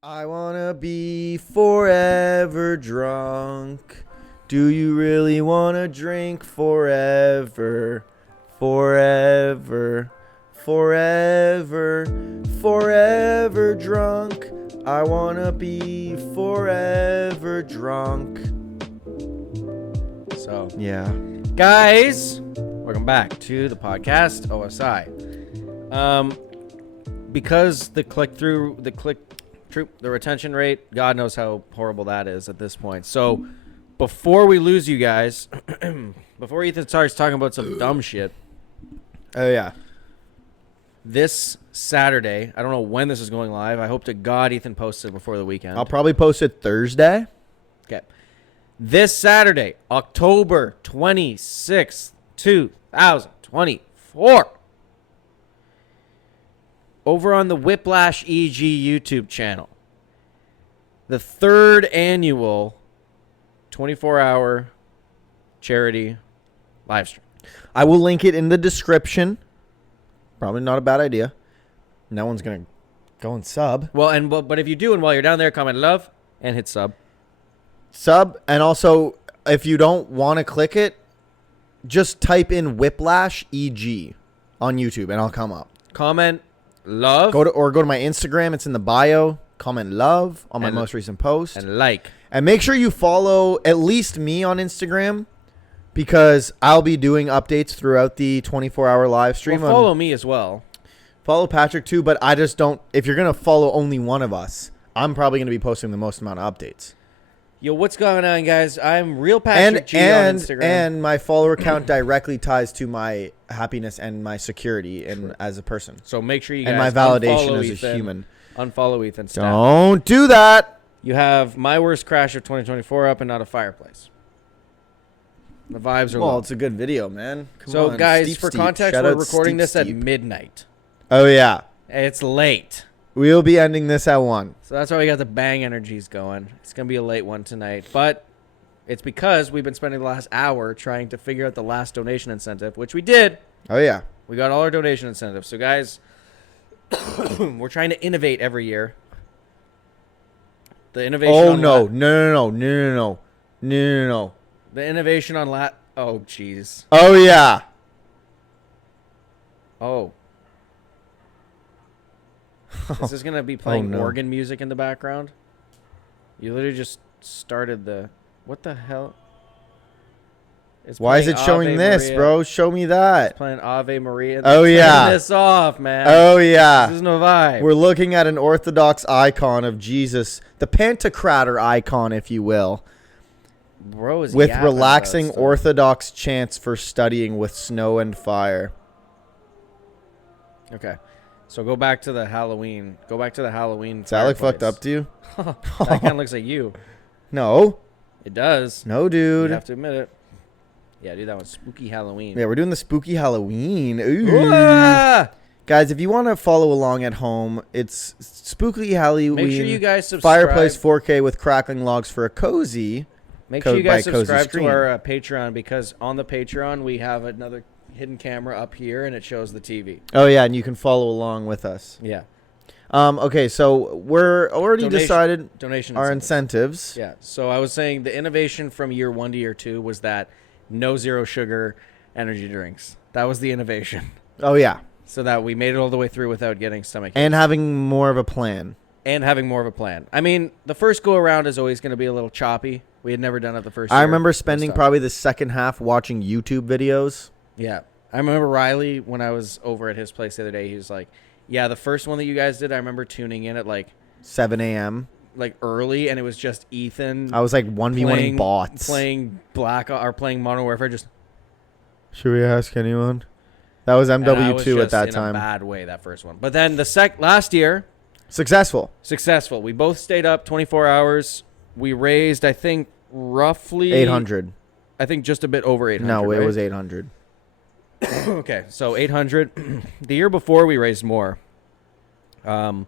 I wanna be forever drunk. Do you really wanna drink forever? Forever, forever, forever drunk. I wanna be forever drunk. So, Yeah. guys, welcome back to the podcast O.S.I. Because the the retention rate, God knows how horrible that is at this point. So, before we lose you guys, before Ethan starts talking about some dumb shit, Oh yeah. this Saturday, I don't know when this is going live. I hope to God Ethan posts it before the weekend. I'll probably post it Thursday. Okay. This Saturday, October 26th, 2024. Over on the Whiplash EG YouTube channel, the third annual 24-hour charity live stream. I will link it in the description. Probably not a bad idea. No one's gonna go and sub. Well, but if you do, and while you're down there, comment love and hit sub. And also, if you don't want to click it, just type in Whiplash EG on YouTube and I'll come up. Comment love. Go to my Instagram. It's in the bio. Comment love on my most recent post. And like. And make sure you follow at least me on Instagram because I'll be doing updates throughout the 24-hour live stream. Well, follow me as well. Follow Patrick too, but I just don't. If you're going to follow only one of us, I'm probably going to be posting the most amount of updates. Yo, what's going on, guys? I'm Real Patrick G on Instagram. And my follower count directly ties to my happiness and my security and as a person. So make sure you guys and my validation unfollow as Ethan, a human. Unfollow Ethan. Don't do that. You have My Worst Crash of 2024 up and not a fireplace. The vibes are low. It's a good video, man. Come so, on. guys, for context, Shout we're out recording this at Steep. midnight. Oh, yeah. It's late. We'll be ending this at 1. So that's why we got the bang energies going. It's going to be a late one tonight. But it's because we've been spending the last hour trying to figure out the last donation incentive, which we did. Oh, yeah. We got all our donation incentives. So, guys, we're trying to innovate every year. The innovation No. The innovation on Oh, jeez. Oh, yeah. Oh. Is this going to be playing no. organ music in the background? You literally just started the... What the hell? It's Why is it showing this, Maria. bro? Show me that. It's playing Ave Maria. Oh, yeah. Turn this off, man. Oh, yeah. This is no vibe. We're looking at an Orthodox icon of Jesus, the Pantocrator icon, if you will, Bro is with yapping relaxing about stuff. Orthodox chants for studying with snow and fire. Okay. So go back to the Halloween. Go back to the Halloween. Does that look fireplace. fucked up to you? That kind of looks like you. No. It does. No, dude. You have to admit it. Yeah, dude, that one's spooky Halloween. Yeah, we're doing the spooky Halloween. Ooh. Ah! Guys, if you want to follow along at home, it's spooky Halloween. Make sure you guys subscribe. Fireplace 4K with crackling logs for a cozy. Make sure you guys by Cozy subscribe to Screen. our Patreon, because on the Patreon we have another hidden camera up here and it shows the TV. Oh, yeah, and you can follow along with us. Yeah. Okay, so we're already decided Donation our incentives. Yeah. So I was saying the innovation from year 1 to year 2 was that no zero sugar energy drinks. That was the innovation. Oh, yeah. So that we made it all the way through without getting stomach aches. And having more of a plan. And having more of a plan. I mean, the first go around is always going to be a little choppy. We had never done it the first year. I remember spending probably the second half watching YouTube videos. Yeah. I remember Riley, when I was over at his place the other day, he was like, yeah, the first one that you guys did, I remember tuning in at like 7 a.m. like early, and it was just Ethan. I was like 1v1ing bots. Playing playing Modern Warfare. Just should we ask anyone? That was MW2 at that time. In a bad way, that first one. But then the last year, successful. We both stayed up 24 hours. We raised, I think, roughly 800. I think just a bit over 800. No, it right? was 800. Okay, so 800. The year before we raised more. But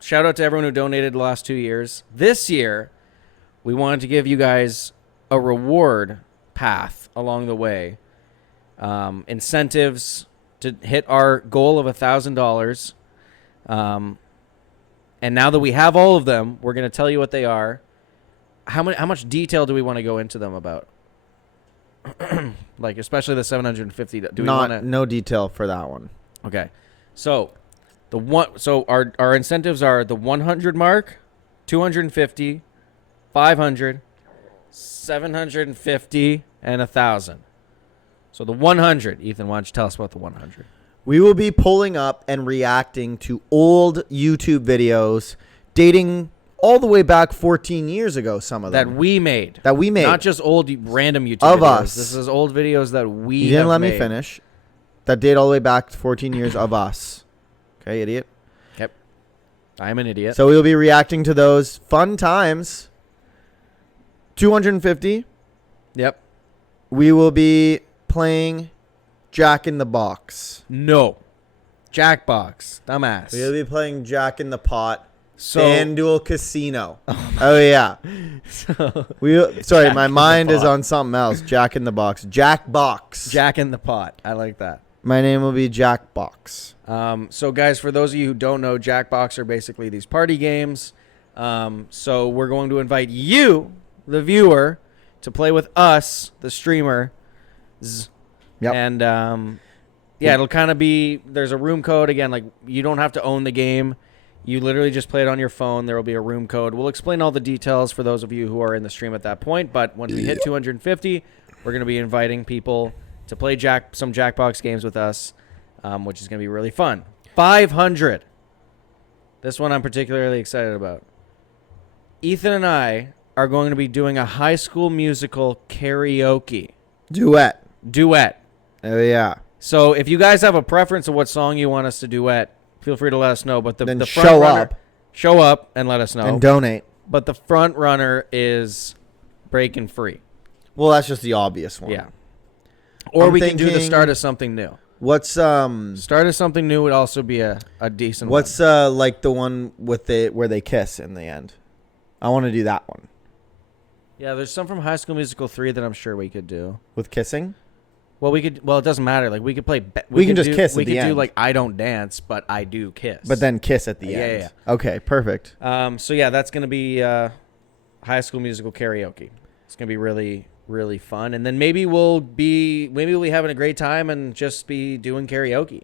shout out to everyone who donated the last 2 years. This year, we wanted to give you guys a reward path along the way. Incentives to hit our goal of $1,000. And now that we have all of them, we're going to tell you what they are. How much detail do we want to go into them about? Like, especially the 750. Do we want to? No detail for that one. Okay. So our incentives are the 100 mark, 250, 500, 750, and 1,000. So the 100, Ethan, why don't you tell us about the 100? We will be pulling up and reacting to old YouTube videos dating all the way back 14 years ago, some of them. That we made. Not just old random YouTube of videos. us. This is old videos that we You didn't let made. me finish. That date all the way back to 14 years of us. Okay, idiot. Yep. I'm an idiot. So we will be reacting to those fun times. 250. Yep. We will be playing Jack in the Box. No. Jackbox. Dumbass. We'll be playing Jack in the Pot. So, FanDuel Casino. Oh yeah. Sorry, my mind is on something else. Jack in the Box. Jack Box. Jack in the Pot. I like that. My name will be Jack Box. So guys, for those of you who don't know, Jackbox are basically these party games. So we're going to invite you, the viewer, to play with us, the streamer. Yep. And it'll kind of be, there's a room code. Again, like, you don't have to own the game. You literally just play it on your phone. There will be a room code. We'll explain all the details for those of you who are in the stream at that point. But when we hit 250, we're going to be inviting people to play some Jackbox games with us, which is going to be really fun. 500. This one I'm particularly excited about. Ethan and I are going to be doing a High School Musical karaoke. Duet. Oh, yeah. So if you guys have a preference of what song you want us to duet, feel free to let us know. But the front show runner, up. Show up and let us know. And donate. But the front runner is Breaking Free. Well, that's just the obvious one. Yeah. Or I'm we can do the thinking- Start of Something New. What's Start of Something New would also be a decent What's one. like the one with where they kiss in the end? I want to do that one. Yeah, there's some from High School Musical 3 that I'm sure we could do. With kissing? Well, it doesn't matter. Like, we could play. We can just kiss at We the could do end. like I Don't Dance, but I Do Kiss. But then kiss at the Yeah, end. yeah. Okay, perfect. So yeah, that's gonna be High School Musical karaoke. It's gonna be really, really fun. And then maybe we'll be having a great time and just be doing karaoke.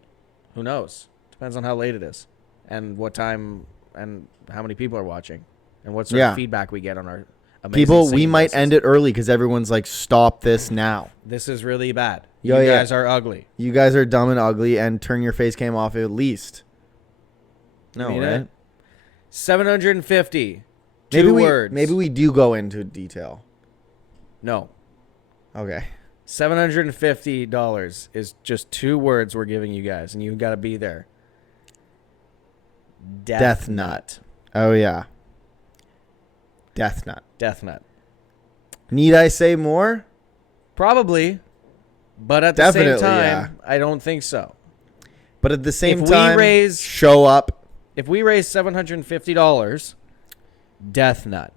Who knows? Depends on how late it is, and what time, and how many people are watching, and what sort of feedback we get on our amazing People, we singing might voices. end it early because everyone's like, stop this now. This is really bad. Yo, you yeah. guys are ugly. You guys are dumb and ugly, and turn your face cam off at least. No, Mean right? it? 750. Maybe Two words. Maybe we do go into detail. No. Okay. $750 is just 2 words we're giving you guys, and you got to be there. Death Nut. Oh, yeah. Death Nut. Death Nut. Need I say more? Probably, but at the Definitely, same time, yeah. I don't think so. But at the same If time, we raise- show up. If we raise $750, Death Nut.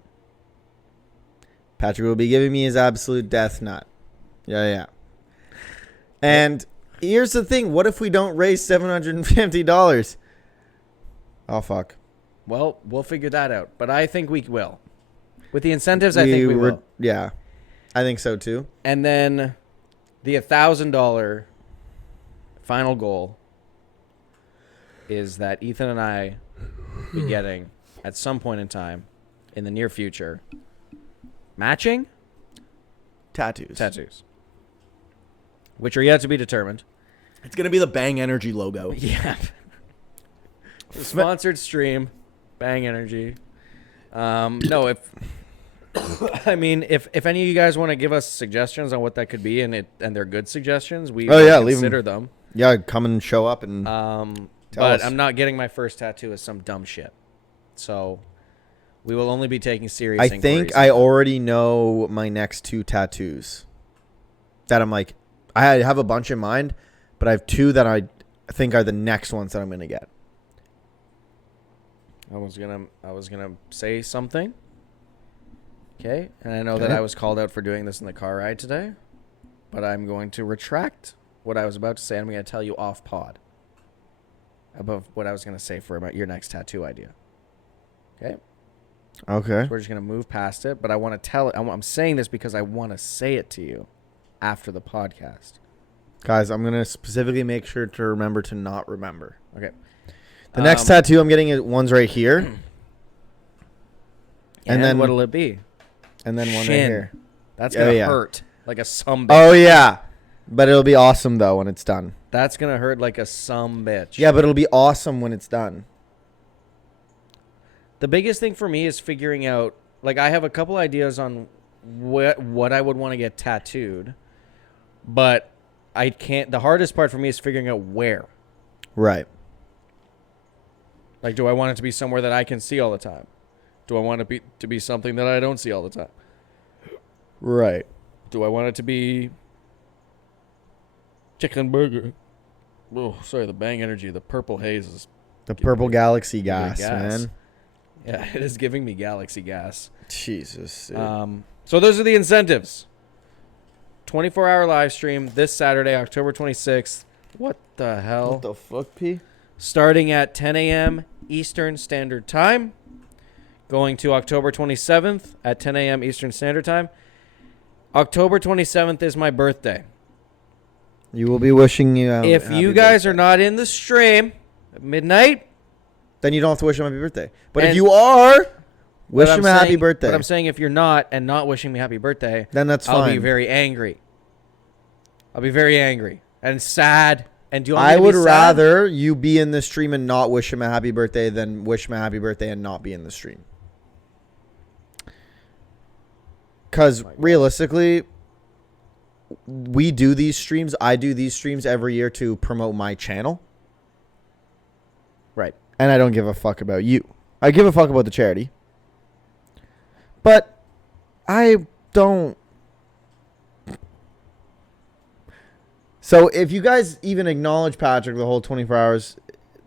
Patrick will be giving me his absolute death nut. Yeah. And here's the thing. What if we don't raise $750? Oh, fuck. Well, we'll figure that out, but I think we will. With the incentives, I think we will. Yeah. I think so, too. And then the $1,000 final goal is that Ethan and I be getting, at some point in time, in the near future, matching tattoos, which are yet to be determined. It's going to be the Bang Energy logo. Yeah. Sponsored stream, Bang Energy. No, if if any of you guys want to give us suggestions on what that could be, and they're good suggestions, we will consider them. Yeah, come and show up and tell But us. I'm not getting my first tattoo as some dumb shit. So we will only be taking serious I inquiries. think I already know my next 2 tattoos. That I'm like, I have a bunch in mind, but I have 2 that I think are the next ones that I'm going to get. I was gonna say something. Okay, and I know that I was called out for doing this in the car ride today, but I'm going to retract what I was about to say. I'm going to tell you off pod about what I was going to say for about your next tattoo idea. Okay. Okay. So we're just going to move past it. But I want to tell it. I'm saying this because I want to say it to you after the podcast. Guys, I'm going to specifically make sure to remember to not remember. Okay. The next tattoo I'm getting is one's right here. And then what'll it be? And then one Shin. right here. That's going to hurt like a sumbitch. Oh, yeah. But it'll be awesome, though, when it's done. That's going to hurt like a sumbitch. Yeah, but it'll be awesome when it's done. The biggest thing for me is figuring out, like, I have a couple ideas on what I would want to get tattooed, but I can't. The hardest part for me is figuring out where. Right. Like, do I want it to be somewhere that I can see all the time? Do I want it to be something that I don't see all the time? Right. Do I want it to be chicken burger? Oh, sorry, the Bang Energy, the purple haze is... The purple galaxy gas. gas, man. Yeah, it is giving me galaxy gas. Jesus. Dude. So those are the incentives. 24-hour live stream this Saturday, October 26th. What the hell? What the fuck, P? Starting at 10 a.m. Eastern Standard Time. Going to October 27th at 10 a.m. Eastern Standard Time. October 27th is my birthday. You will be wishing you if you guys are not in the stream at midnight, then you don't have to wish him happy birthday. But if you are, wish him a happy birthday. But I'm saying if you're not and not wishing me happy birthday, then that's fine. I'll be very angry. I'll be very angry and sad. And do you want I me to would be sad? rather you be in the stream and not wish him a happy birthday than wish him a happy birthday and not be in the stream. Because realistically, we do these streams. I do these streams every year to promote my channel. Right. And I don't give a fuck about you. I give a fuck about the charity. But I don't. So if you guys even acknowledge Patrick the whole 24 hours,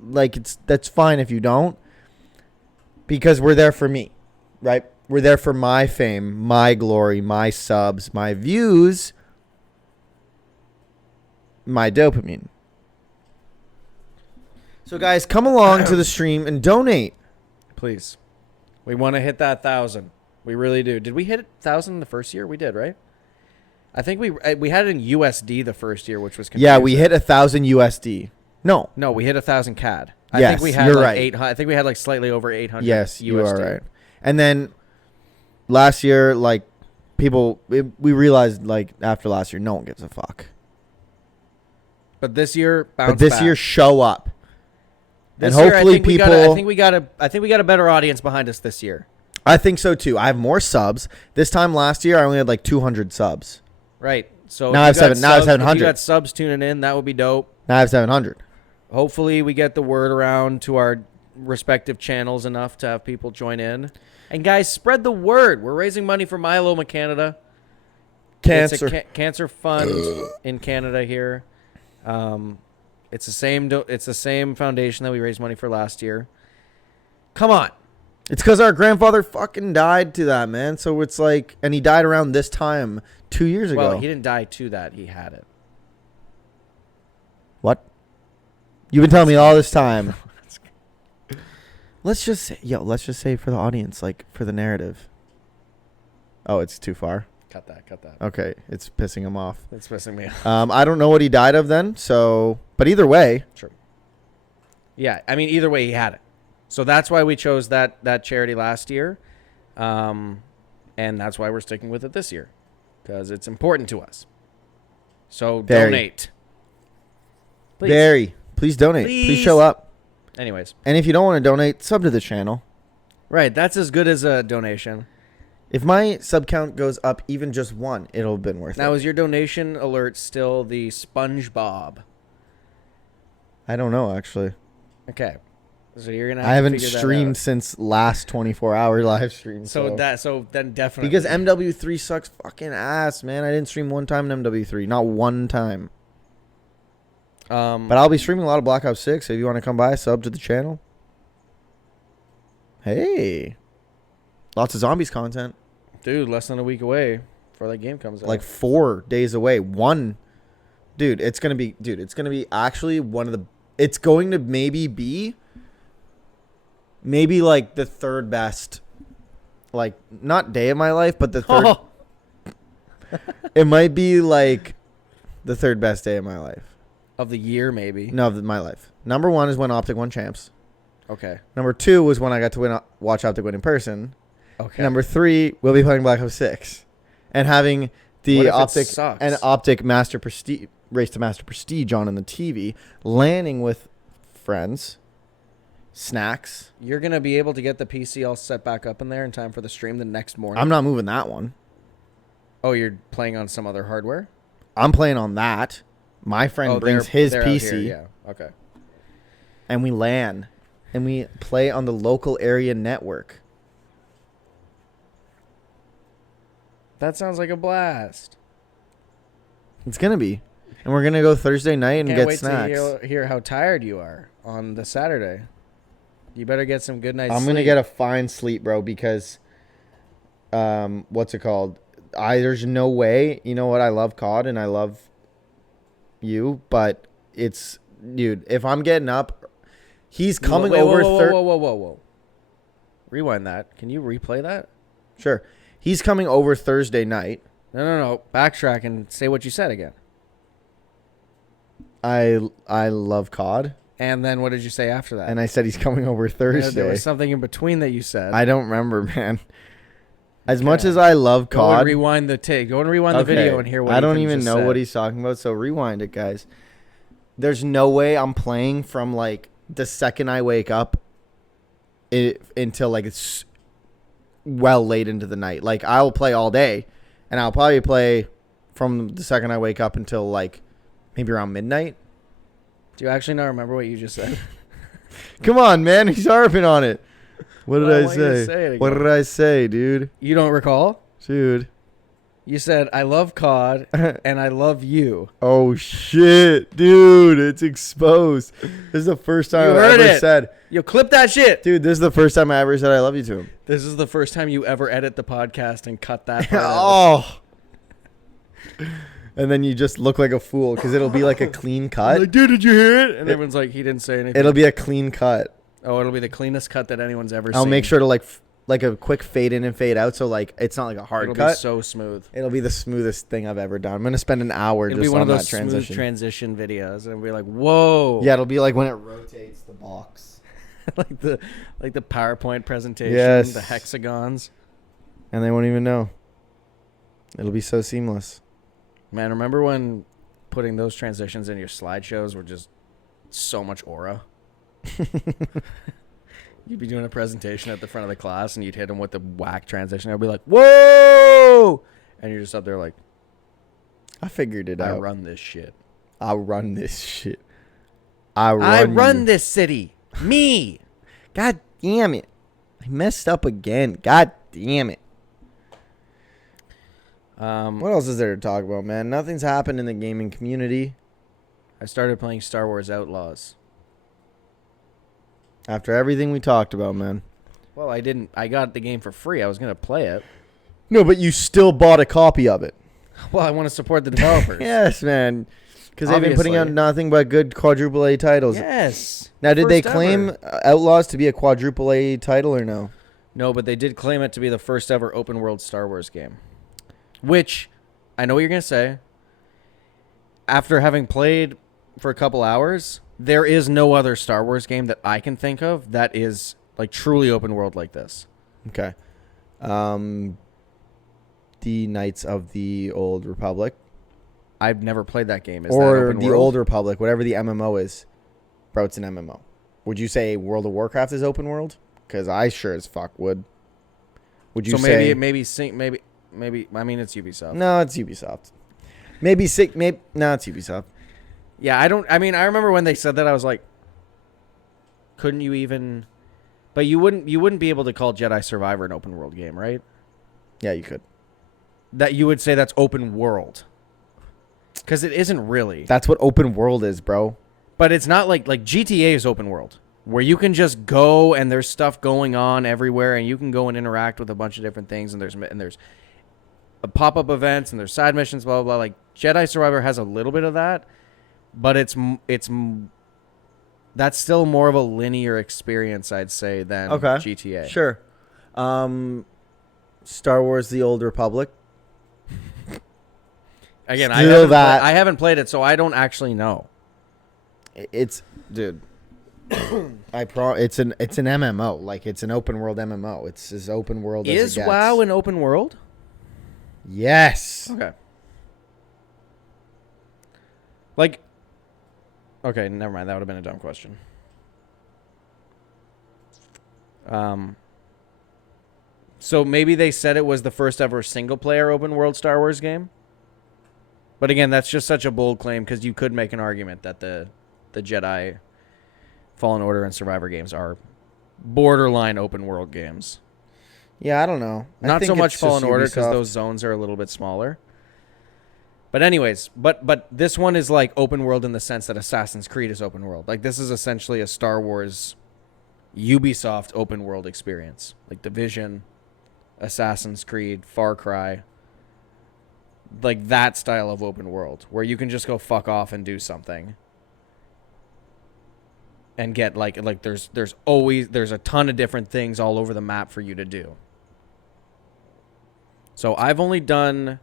like that's fine if you don't. Because we're there for me, right? We're there for my fame, my glory, my subs, my views, my dopamine. So guys, come along to the stream and donate. Please. We want to hit that 1,000. We really do. Did we hit 1,000 the first year? We did, right? I think we had it in USD the first year, which was confusing. Yeah, we hit 1,000 USD. No, we hit 1,000 CAD. Yes, I think we had you're like right. 800. I think we had like slightly over 800. yes, USD. you are right. And then last year, like we realized like after last year, no one gives a fuck. But this year, But this year, show up. This and year, hopefully people. I think we got a better audience behind us this year. I think so too. I have more subs. This time last year, I only had like 200 subs. Right. So now I have 700. If you got subs tuning in, that would be dope. Now I have 700. Hopefully, we get the word around to our respective channels enough to have people join in. And guys, spread the word. We're raising money for Myeloma Canada. Cancer. It's a cancer fund in Canada here. It's the same foundation that we raised money for last year. Come on. It's because our grandfather fucking died to that, man. So it's like, and he died around this time 2 years ago. Well, he didn't die to that. He had it. What? You've been telling me all this time. Let's just say for the audience, like for the narrative. Oh, it's too far. Cut that. Okay, it's pissing him off. It's pissing me off. I don't know what he died of then. So, but either way. True. Yeah, I mean, either way, he had it. So that's why we chose that charity last year, and that's why we're sticking with it this year, because it's important to us. So donate. Please. Please donate. Please show up. Anyways. And if you don't want to donate, sub to the channel. Right, that's as good as a donation. If my sub count goes up even just one, it'll have been worth it. Now, is your donation alert still the SpongeBob? I don't know, actually. Okay. So you're gonna have I haven't to figure streamed that out. since last 24-hour live stream. So then definitely. Because MW3 sucks fucking ass, man. I didn't stream one time in MW3. Not one time. But I'll be streaming a lot of Black Ops 6. If you want to come by, sub to the channel. Hey. Lots of zombies content. Dude, less than a week away before that game comes out. Like 4 days away. Dude, it's going to be actually one of the... It's going to maybe be maybe like the third best, like not day of my life, but the third. Oh. It might be like the third best day of my life. Of the year, maybe. No, of my life. Number 1 is when Optic won champs. Okay. Number 2 was when I got to watch Optic win in person. Okay. Number 3, we'll be playing Black Ops 6 and having the Optic and Optic Master Prestige race to Master Prestige on the TV, landing with friends, snacks. You're gonna be able to get the PC all set back up in there in time for the stream the next morning. I'm not moving that one. Oh, you're playing on some other hardware? I'm playing on that. My friend brings his they're out PC. here, yeah. Okay. And we LAN. And we play on the local area network. That sounds like a blast. It's going to be. And we're going to go Thursday night and Can't get wait snacks. to hear how tired you are on the Saturday. You better get some good night's sleep. I'm going to get a fine sleep, bro, because what's it called? There's no way. You know what? I love COD and I love you, but it's, dude, if I'm getting up, he's coming over. Whoa. Rewind that. Can you replay that? Sure. He's coming over Thursday night. No. Backtrack and say what you said again. I love COD. And then what did you say after that? And I said he's coming over Thursday. There was something in between that you said. I don't remember, man. As much as I love COD. Go and rewind the tape. Go and rewind the video and hear what I don't Ethan even just know said. what he's talking about, so rewind it, guys. There's no way I'm playing from, like, the second I wake up until, like, it's well late into the night. Like, I'll play all day, and I'll probably play from the second I wake up until, like, maybe around midnight. Do you actually not remember what you just said? Come on, man. He's harping on it. What did Well, I I want you to say it say? again. What did I say, dude? You don't recall? Dude. You said, I love COD and I love you. Oh, shit. Dude, it's exposed. This is the first time You I've heard ever it. said. Yo, clip that shit. Dude, this is the first time I ever said I love you to him. This is the first time you ever edit the podcast and cut that part out. Oh. And then you just look like a fool because it'll be like a clean cut. Like, dude, did you hear it? And everyone's like, he didn't say anything. It'll be a clean cut. Oh, it'll be the cleanest cut that anyone's ever seen. I'll make sure to like a quick fade in and fade out, so like it's not like a hard It'll cut. be so smooth. It'll be the smoothest thing I've ever done. I'm gonna spend an hour It'll just be one on of those that smooth transition videos, and it'll be like, whoa. Yeah, it'll be like when it rotates the box, like the PowerPoint presentation, Yes. the hexagons. and they won't even know. It'll be so seamless. Man, remember when putting those transitions in your slideshows were just so much aura? You'd be doing a presentation at the front of the class, and you'd hit them with the whack transition. I'd be like, whoa! And you're just up there like, I figured it out. I run this shit. I'll run this shit. I run you. this city. Me. God damn it. I messed up again. God damn it. What else is there to talk about, man? Nothing's happened in the gaming community. I started playing Star Wars Outlaws. After everything we talked about, man. Well, I didn't. I got the game for free. I was going to play it. No, but you still bought a copy of it. Well, I want to support the developers. Yes, man. Because they've been putting out Obviously. nothing but good quadruple A titles. Yes. Now, did they First claim ever. Outlaws to be a quadruple A title or no? No, but they did claim it to be the first ever open world Star Wars game. Which, I know what you're going to say. After having played for a couple hours, there is no other Star Wars game that I can think of that is like truly open world like this. Okay. The Knights of the Old Republic. I've never played that game. Is that Or open the world? Old Republic, whatever the MMO is. Bro, it's an MMO. Would you say World of Warcraft is open world? Because I sure as fuck would. Would you So say... maybe I mean it's Ubisoft. No, it's Ubisoft. Maybe it's Ubisoft. Yeah, I remember when they said that I was like, couldn't you even? But you wouldn't be able to call Jedi Survivor an open world game, right? Yeah, you could. That you would say that's open world. Because it isn't really. That's what open world is, bro. But it's not like GTA is open world, where you can just go and there's stuff going on everywhere, and you can go and interact with a bunch of different things, and there's pop-up events and there's side missions, blah blah blah. Like Jedi Survivor has a little bit of that, but it's that's still more of a linear experience, I'd say, than GTA. Sure. Star Wars: The Old Republic. Again, I haven't played it, so I don't actually know. It's dude. It's an MMO. Like, it's an open world MMO. It's as open world as it Is gets. WoW an open world? Yes. Okay. Like, okay, never mind. That would have been a dumb question. So maybe they said it was the first ever single player open world Star Wars game. But again, that's just such a bold claim because you could make an argument that the Jedi, Fallen Order, and Survivor games are borderline open world games. Yeah, I don't know. Not so much Fallen Order because Ubisoft. those zones are a little bit smaller. But anyways, but this one is like open world in the sense that Assassin's Creed is open world. Like, this is essentially a Star Wars Ubisoft open world experience. Like Division, Assassin's Creed, Far Cry. Like that style of open world where you can just go fuck off and do something. And get like there's a ton of different things all over the map for you to do. So I've only been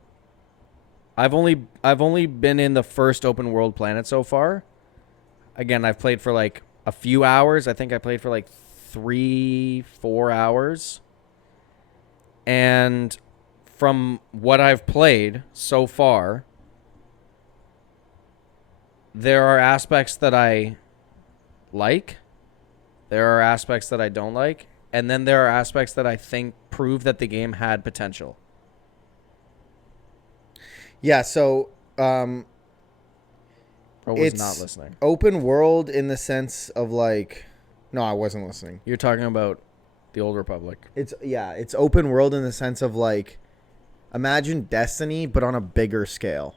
in the first open world planet so far. Again, I've played for like a few hours. I think I played for like 3-4 hours. And from what I've played so far, there are aspects that I like. There are aspects that I don't like. And then there are aspects that I think prove that the game had potential. Yeah, so Or was it's not listening. open world in the sense of like, no, I wasn't listening. You're talking about the Old Republic. It's open world in the sense of like, imagine Destiny but on a bigger scale.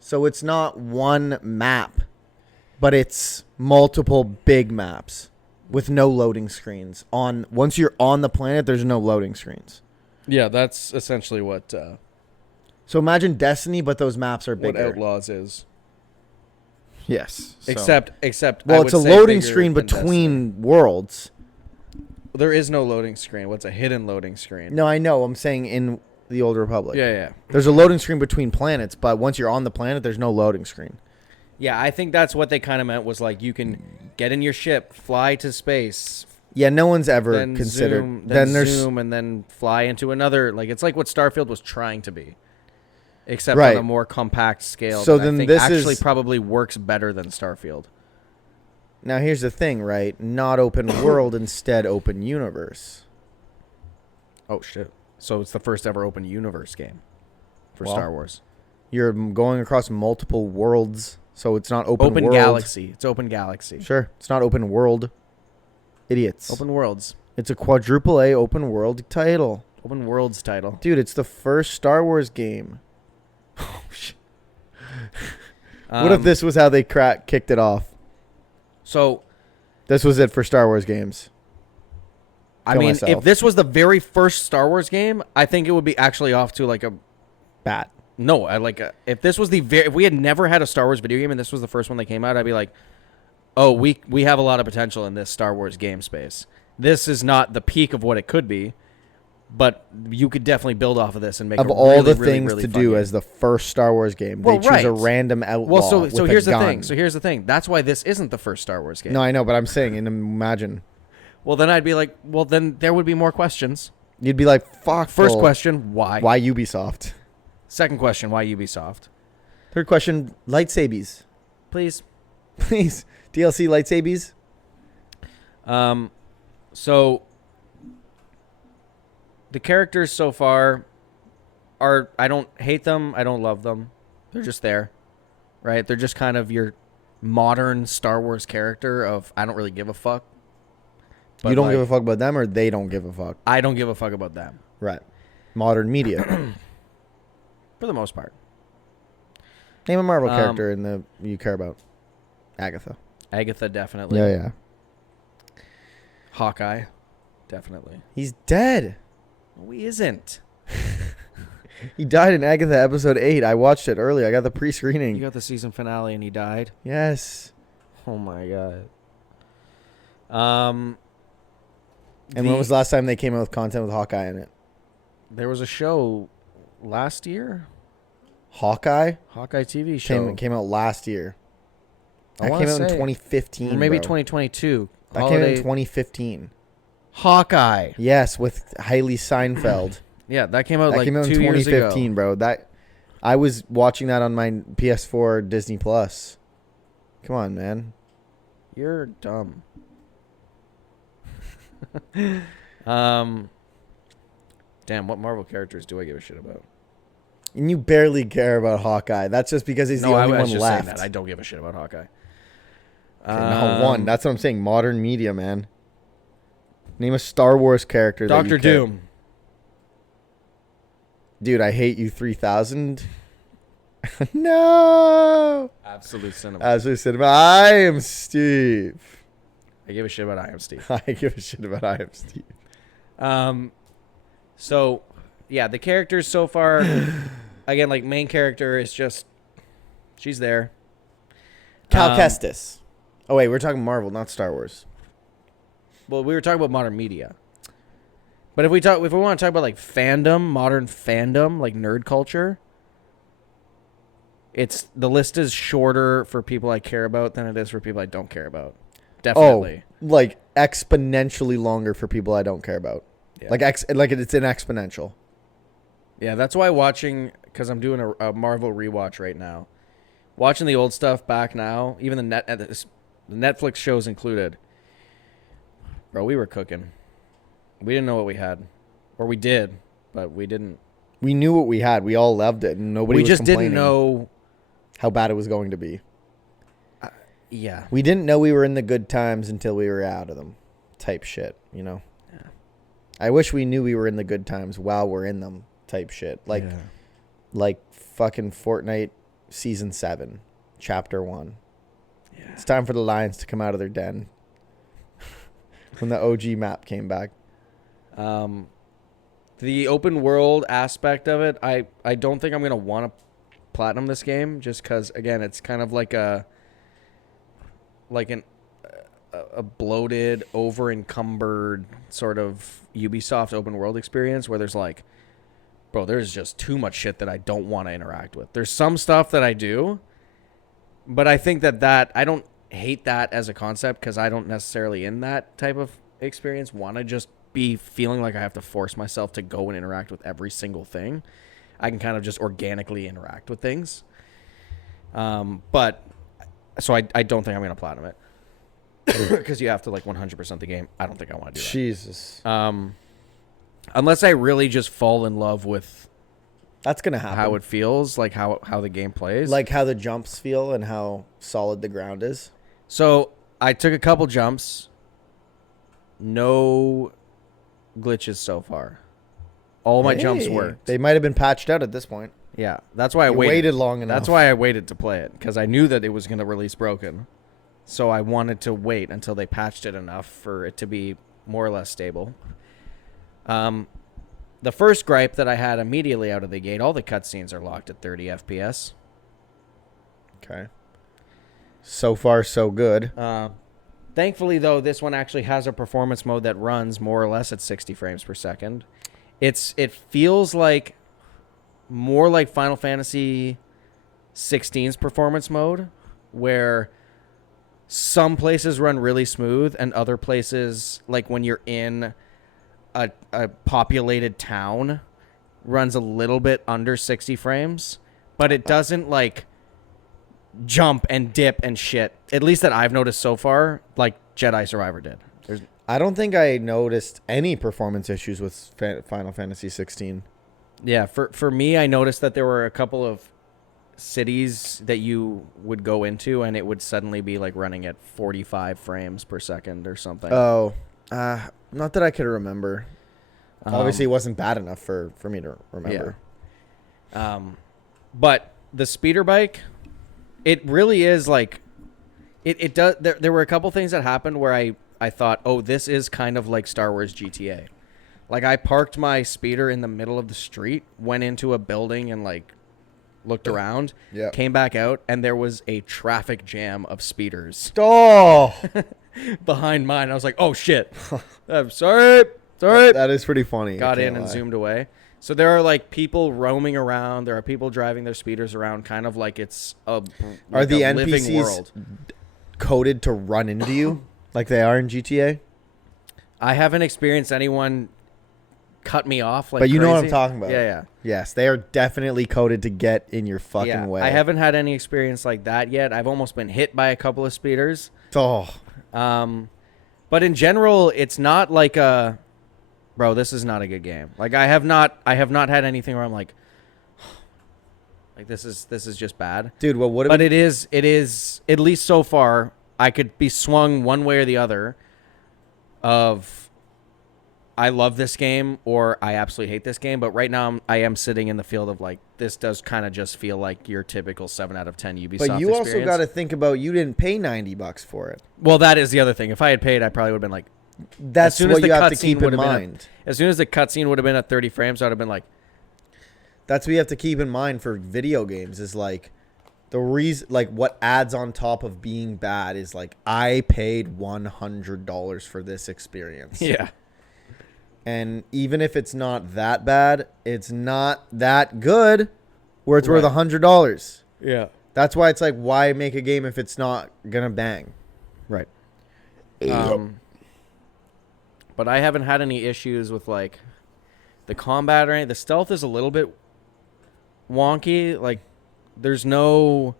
So it's not one map, but it's multiple big maps with no loading screens. Once you're on the planet, there's no loading screens. Yeah, that's essentially what So imagine Destiny, but those maps are what bigger. Outlaws is. Yes. Except well, I it's would a say loading bigger screen than between worlds. Destiny. There is no loading screen. What's a hidden loading screen? No, I know. I'm saying in the Old Republic. Yeah. There's a loading screen between planets, but once you're on the planet, there's no loading screen. Yeah, I think that's what they kind of meant was like you can get in your ship, fly to space, Yeah, no one's ever then considered. zoom, then there's zoom, and then fly into another. Like, it's like what Starfield was trying to be, except Right. on a more compact scale. So that then I think this actually is- probably works better than Starfield. Now here's the thing, right? Not open world, instead open universe. Oh shit! So it's the first ever open universe game for Well, Star Wars. You're going across multiple worlds, so it's not open Open world. galaxy. It's open galaxy. Sure, it's not open world. Idiots. Open worlds. It's a quadruple A open world title. Open worlds title. Dude, it's the first Star Wars game. Oh, shit. What if this was how they kicked it off? So, This was it for Star Wars games. I Kill mean, myself. if this was the very first Star Wars game, I think it would be actually off to like a Bad. no. I like if this was if we had never had a Star Wars video game and this was the first one that came out, I'd be like, oh, we have a lot of potential in this Star Wars game space. This is not the peak of what it could be, but you could definitely build off of this and make Of a all really, the really, things really to fun do game. as the first Star Wars game, Well, they choose a right. random outlaw. Well, so with here's a the gun. thing. So here's the thing. That's why this isn't the first Star Wars game. No, I know, but I'm saying, and imagine Well, then I'd be like, well, then there would be more questions. you'd be like, "Fuck." First well, question, why? Why Ubisoft? Second question, why Ubisoft? Third question: lightsabers, Please. please. DLC lightsabers. So the characters so far are, I don't hate them, I don't love them. They're just there, right? They're just kind of your modern Star Wars character of I don't really give a fuck. You don't give a fuck about them, or they don't give a fuck. I don't give a fuck about them Right. Modern media. for the most part. Name a Marvel character you care about. Agatha. Agatha definitely. Yeah. Hawkeye definitely. He's dead. No, he isn't. He died in Agatha episode 8. I watched it early. I got the pre-screening. You got the season finale and he died. Yes. Oh my god. And when was the last time they came out with content with Hawkeye in it? There was a show last year. Hawkeye TV show came out last year. I That wanna came out in say- 2015. or maybe bro. 2022. That came out in 2015. Hawkeye. Yes, with Hailey Seinfeld. Yeah, that came out That like came out in 2 years 2015, ago. bro. That I was watching that on my PS4 Disney Plus. Come on, man. You're dumb. Damn, what Marvel characters do I give a shit about? And you barely care about Hawkeye. That's just because he's the only I was one just left. saying that. I don't give a shit about Hawkeye. Okay, no, one. That's what I'm saying. Modern media, man. Name a Star Wars character. Doctor that you care- Doom. Dude, I hate you 3000. No. Absolute cinema. As we said, I am Steve. I give a shit about I Am Steve. I give a shit about I am Steve. So, yeah, the characters so far, again, like main character is just, she's there. Cal Kestis. Oh wait, we're talking Marvel, not Star Wars. Well, we were talking about modern media. But if we want to talk about like fandom, modern fandom, like nerd culture, the list is shorter for people I care about than it is for people I don't care about. Definitely. Oh, like exponentially longer for people I don't care about. Yeah. Like it's an exponential. Yeah, that's why because I'm doing a Marvel rewatch right now. Watching the old stuff back now, even the Netflix shows included. Bro, we were cooking. We didn't know what we had. Or we did, but we didn't. We knew what we had. We all loved it, and nobody We was just complaining didn't know. how bad it was going to be. Yeah. We didn't know we were in the good times until we were out of them, type shit, you know? Yeah. I wish we knew we were in the good times while we're in them, type shit. Like fucking Fortnite Season 7, Chapter 1. Yeah. It's time for the lions to come out of their den. When the OG map came back. The open world aspect of it, I don't think I'm going to want to platinum this game just because, again, it's kind of like a bloated, over-encumbered sort of Ubisoft open world experience where there's like, bro, there's just too much shit that I don't want to interact with. There's some stuff that I do, but I think that I don't hate that as a concept because I don't necessarily in that type of experience want to just be feeling like I have to force myself to go and interact with every single thing. I can kind of just organically interact with things. But so I don't think I'm going to platinum it because you have to like 100% the game. I don't think I want to do that. Jesus. Unless I really just fall in love with That's going to happen. how it feels, like how the game plays. Like how the jumps feel and how solid the ground is. So I took a couple jumps. No glitches so far. All my jumps Hey, worked. They might have been patched out at this point. Yeah, that's why I You waited. long enough. That's why I waited to play it because I knew that it was going to release broken. So I wanted to wait until they patched it enough for it to be more or less stable. The first gripe that I had immediately out of the gate, all the cutscenes are locked at 30 FPS. Okay. So far, so good. Thankfully, though, this one actually has a performance mode that runs more or less at 60 frames per second. It feels like more like Final Fantasy 16's performance mode, where some places run really smooth and other places, like when you're in a populated town, runs a little bit under 60 frames, but it doesn't like jump and dip and shit. At least that I've noticed so far, like Jedi Survivor did. I don't think I noticed any performance issues with Final Fantasy 16. Yeah, for me, I noticed that there were a couple of cities that you would go into and it would suddenly be like running at 45 frames per second or something. Oh, not that I could remember. Obviously, it wasn't bad enough for me to remember. Yeah. But the speeder bike, it really is like, it does. There were a couple things that happened where I thought, oh, this is kind of like Star Wars GTA. Like I parked my speeder in the middle of the street, went into a building and like looked around, Yeah. came back out, and there was a traffic jam of speeders Oh, behind mine. I was like, oh, shit. I'm sorry. Sorry. that is pretty funny. I Got can't in and lie. zoomed away. So there are like people roaming around. There are people driving their speeders around, kind of like it's Are like the a living NPCs world. coded to run into you like they are in GTA? I haven't experienced anyone cut me off like But you know what I'm crazy. talking about. Yeah, yeah. Yes, they are definitely coded to get in your fucking Yeah, way. I haven't had any experience like that yet. I've almost been hit by a couple of speeders. Oh, But in general, it's not like a, bro, this is not a good game. Like I have not had anything where I'm like this is just bad. dude, what would But it is at least so far I could be swung one way or the other of I love this game or I absolutely hate this game, but right now I am sitting in the field of like this does kind of just feel like your typical 7 out of 10 Ubisoft But you also experience. got to think about you didn't pay $90 for it. Well, that is the other thing. If I had paid, I probably would have been like That's soon as what the you have to cutscene keep in would have been at- mind. as soon as the cutscene would have been at 30 frames, I would have been like, That's what you have to keep in mind for video games is like the reason, like what adds on top of being bad is like I paid $100 for this experience. yeah. And even if it's not that bad, it's not that good where it's worth Right. $100. Yeah. That's why it's like, why make a game if it's not gonna bang? Right. But I haven't had any issues with like the combat or anything. The stealth is a little bit wonky. Like there's no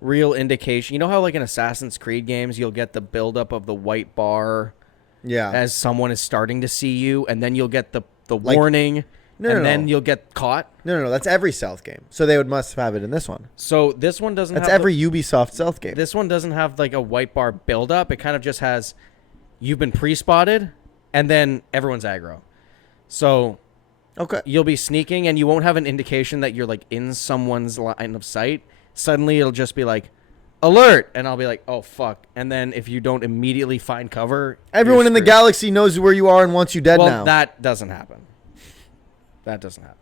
real indication. You know how like in Assassin's Creed games you'll get the buildup of the white bar Yeah. as someone is starting to see you, and then you'll get the Like- warning, No, and no, then no. you'll get caught. No. That's every stealth game. So they must have it in this one. So this one doesn't That's have every Ubisoft stealth game. this one doesn't have like a white bar buildup. It kind of just has you've been pre-spotted, and then everyone's aggro. So Okay. you'll be sneaking, and you won't have an indication that you're like in someone's line of sight. Suddenly, it'll just be like, alert, and I'll be like, oh fuck. And then if you don't immediately find cover, Everyone you're in the screwed. galaxy knows where you are and wants you dead Well, now. that doesn't happen. That doesn't happen.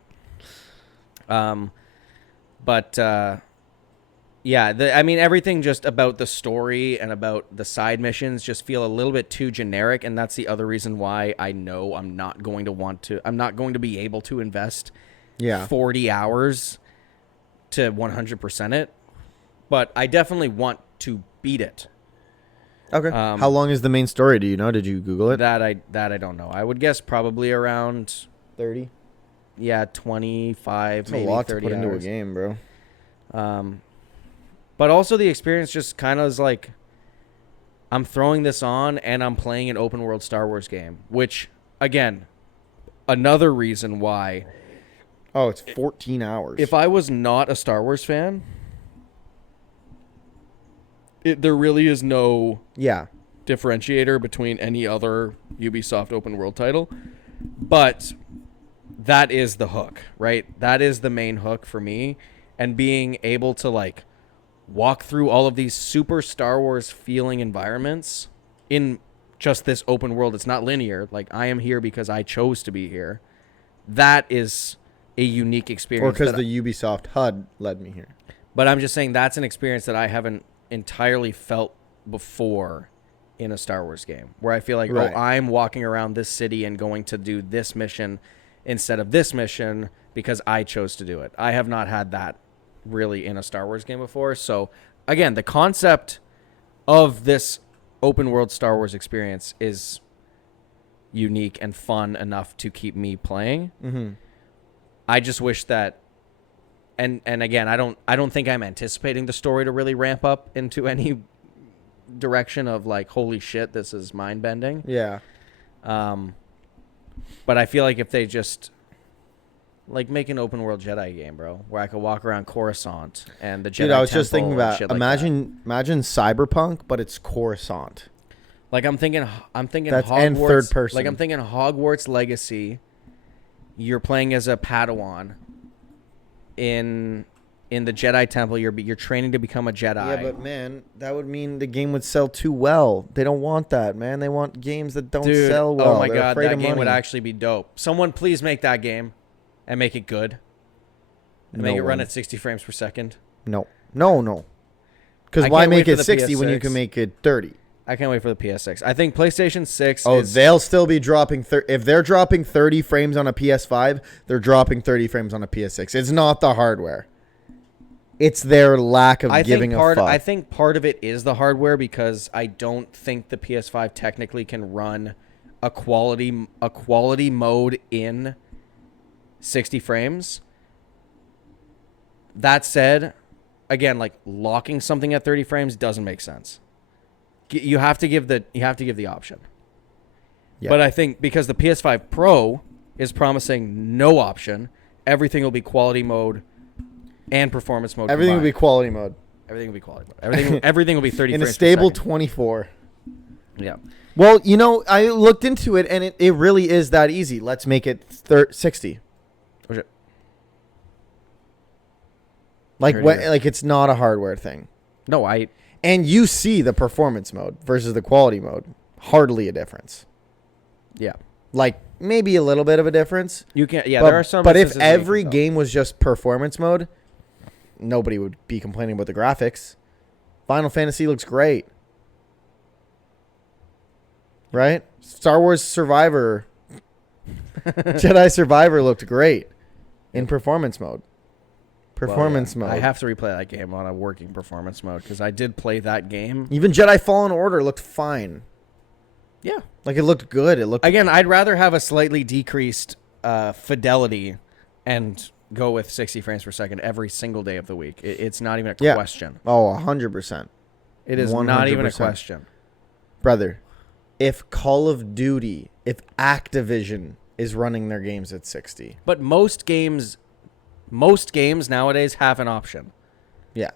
Yeah, I mean, everything just about the story and about the side missions just feel a little bit too generic, and that's the other reason why I know I'm not going to be able to invest Yeah. 40 hours to 100% it, but I definitely want to beat it. Okay. How long is the main story? Do you know? Did you Google it? That I don't know. I would guess probably around 30. 25, It's a maybe lot to 30 put into a hours. game, bro. But also the experience just kind of is like I'm throwing this on and I'm playing an open world Star Wars game, which again, another reason why Oh, it's 14 hours. if I was not a Star Wars fan, there really is no Yeah. differentiator between any other Ubisoft open world title. But that is the hook, right? That is the main hook for me. And being able to like walk through all of these super Star Wars feeling environments in just this open world. It's not linear. Like I am here because I chose to be here. That is a unique experience. Or because that the Ubisoft HUD led me here. But I'm just saying that's an experience that I haven't entirely felt before in a Star Wars game, where I feel like, Right. oh, I'm walking around this city and going to do this mission instead of this mission because I chose to do it. I have not had that really in a Star Wars game before. So again, the concept of this open world Star Wars experience is unique and fun enough to keep me playing. Mm-hmm. I just wish that, and again, I don't think I'm anticipating the story to really ramp up into any direction of like, holy shit, this is mind bending. Yeah. But I feel like if they just like make an open world Jedi game, bro, where I could walk around Coruscant and the Jedi Dude, I was just Temple thinking and about shit like imagine Cyberpunk, but it's Coruscant. that. Like I'm thinking That's Hogwarts, and third person. Like I'm thinking Hogwarts Legacy. You're playing as a Padawan in the Jedi Temple. You're training to become a Jedi. Yeah, but man, that would mean the game would sell too well. They don't want that, man. They want games that don't Dude, sell well. oh my They're god, afraid that of game would money. actually be dope. Someone please make that game and make it good. And make it run one. at 60 frames per second. No. Because I why can't wait make for it the 60 when you PS6. can make it 30? I can't wait for the PS6. I think PlayStation 6 Oh, is... they'll still be dropping. If they're dropping 30 frames on a PS5, they're dropping 30 frames on a PS6. It's not the hardware. It's their lack of giving a fuck. I think part of it is the hardware, because I don't think the PS5 technically can run a quality mode in 60 frames. That said, again, like locking something at 30 frames doesn't make sense. You have to give the option. Yeah. But I think because the PS5 Pro is promising no option, everything will be quality mode and performance mode. Everything will combined. be quality mode. Everything will be quality mode. Everything will be 30 In frames a stable per second. 24. Yeah. Well, I looked into it, and it really is that easy. Let's make it 60. Oh, shit. Like Heard what? you. Like it's not a hardware thing. No, And you see the performance mode versus the quality mode. Hardly a difference. yeah. Like maybe a little bit of a difference. You can't. Yeah, but, there are some. But if instances where you every can tell. game was just performance mode, nobody would be complaining about the graphics. Final Fantasy looks great. Right? Star Wars Survivor. Jedi Survivor looked great in performance mode. Performance Well, yeah. mode. I have to replay that game on a working performance mode, because I did play that game. Even Jedi Fallen Order looked fine. Yeah. Like it looked good. It looked Again, I'd rather have a slightly decreased fidelity and go with 60 frames per second every single day of the week. It's not even a question. Oh, 100%. It is not even a 100%. question. Brother, if Call of Duty, if Activision is running their games at 60. But most games nowadays have an option. Yeah.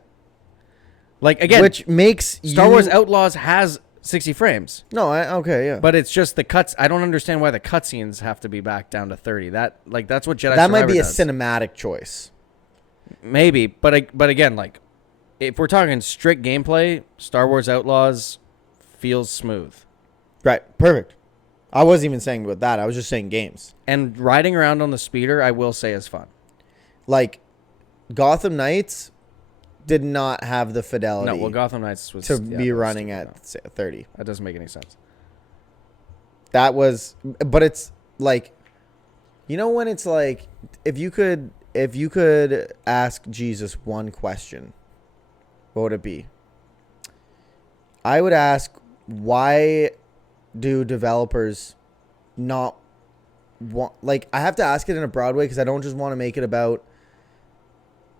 Like, again, Which makes Star Wars Outlaws has 60 frames. No, okay, yeah. But it's just the cuts. I don't understand why the cutscenes have to be back down to 30. That's what Jedi that might Survivor be a does. cinematic choice. Maybe, but again, like, if we're talking strict gameplay, Star Wars Outlaws feels smooth. Right. Perfect. I wasn't even saying about that. I was just saying games. And riding around on the speeder, I will say, is fun. Like Gotham Knights did not have the fidelity No, well, Gotham Knights was to yeah, be that was running stupid, at 30. That doesn't make any sense. That was, but it's like, when it's like, if you could ask Jesus one question, what would it be? I would ask, why do developers not want, like, I have to ask it in a broad way because I don't just want to make it about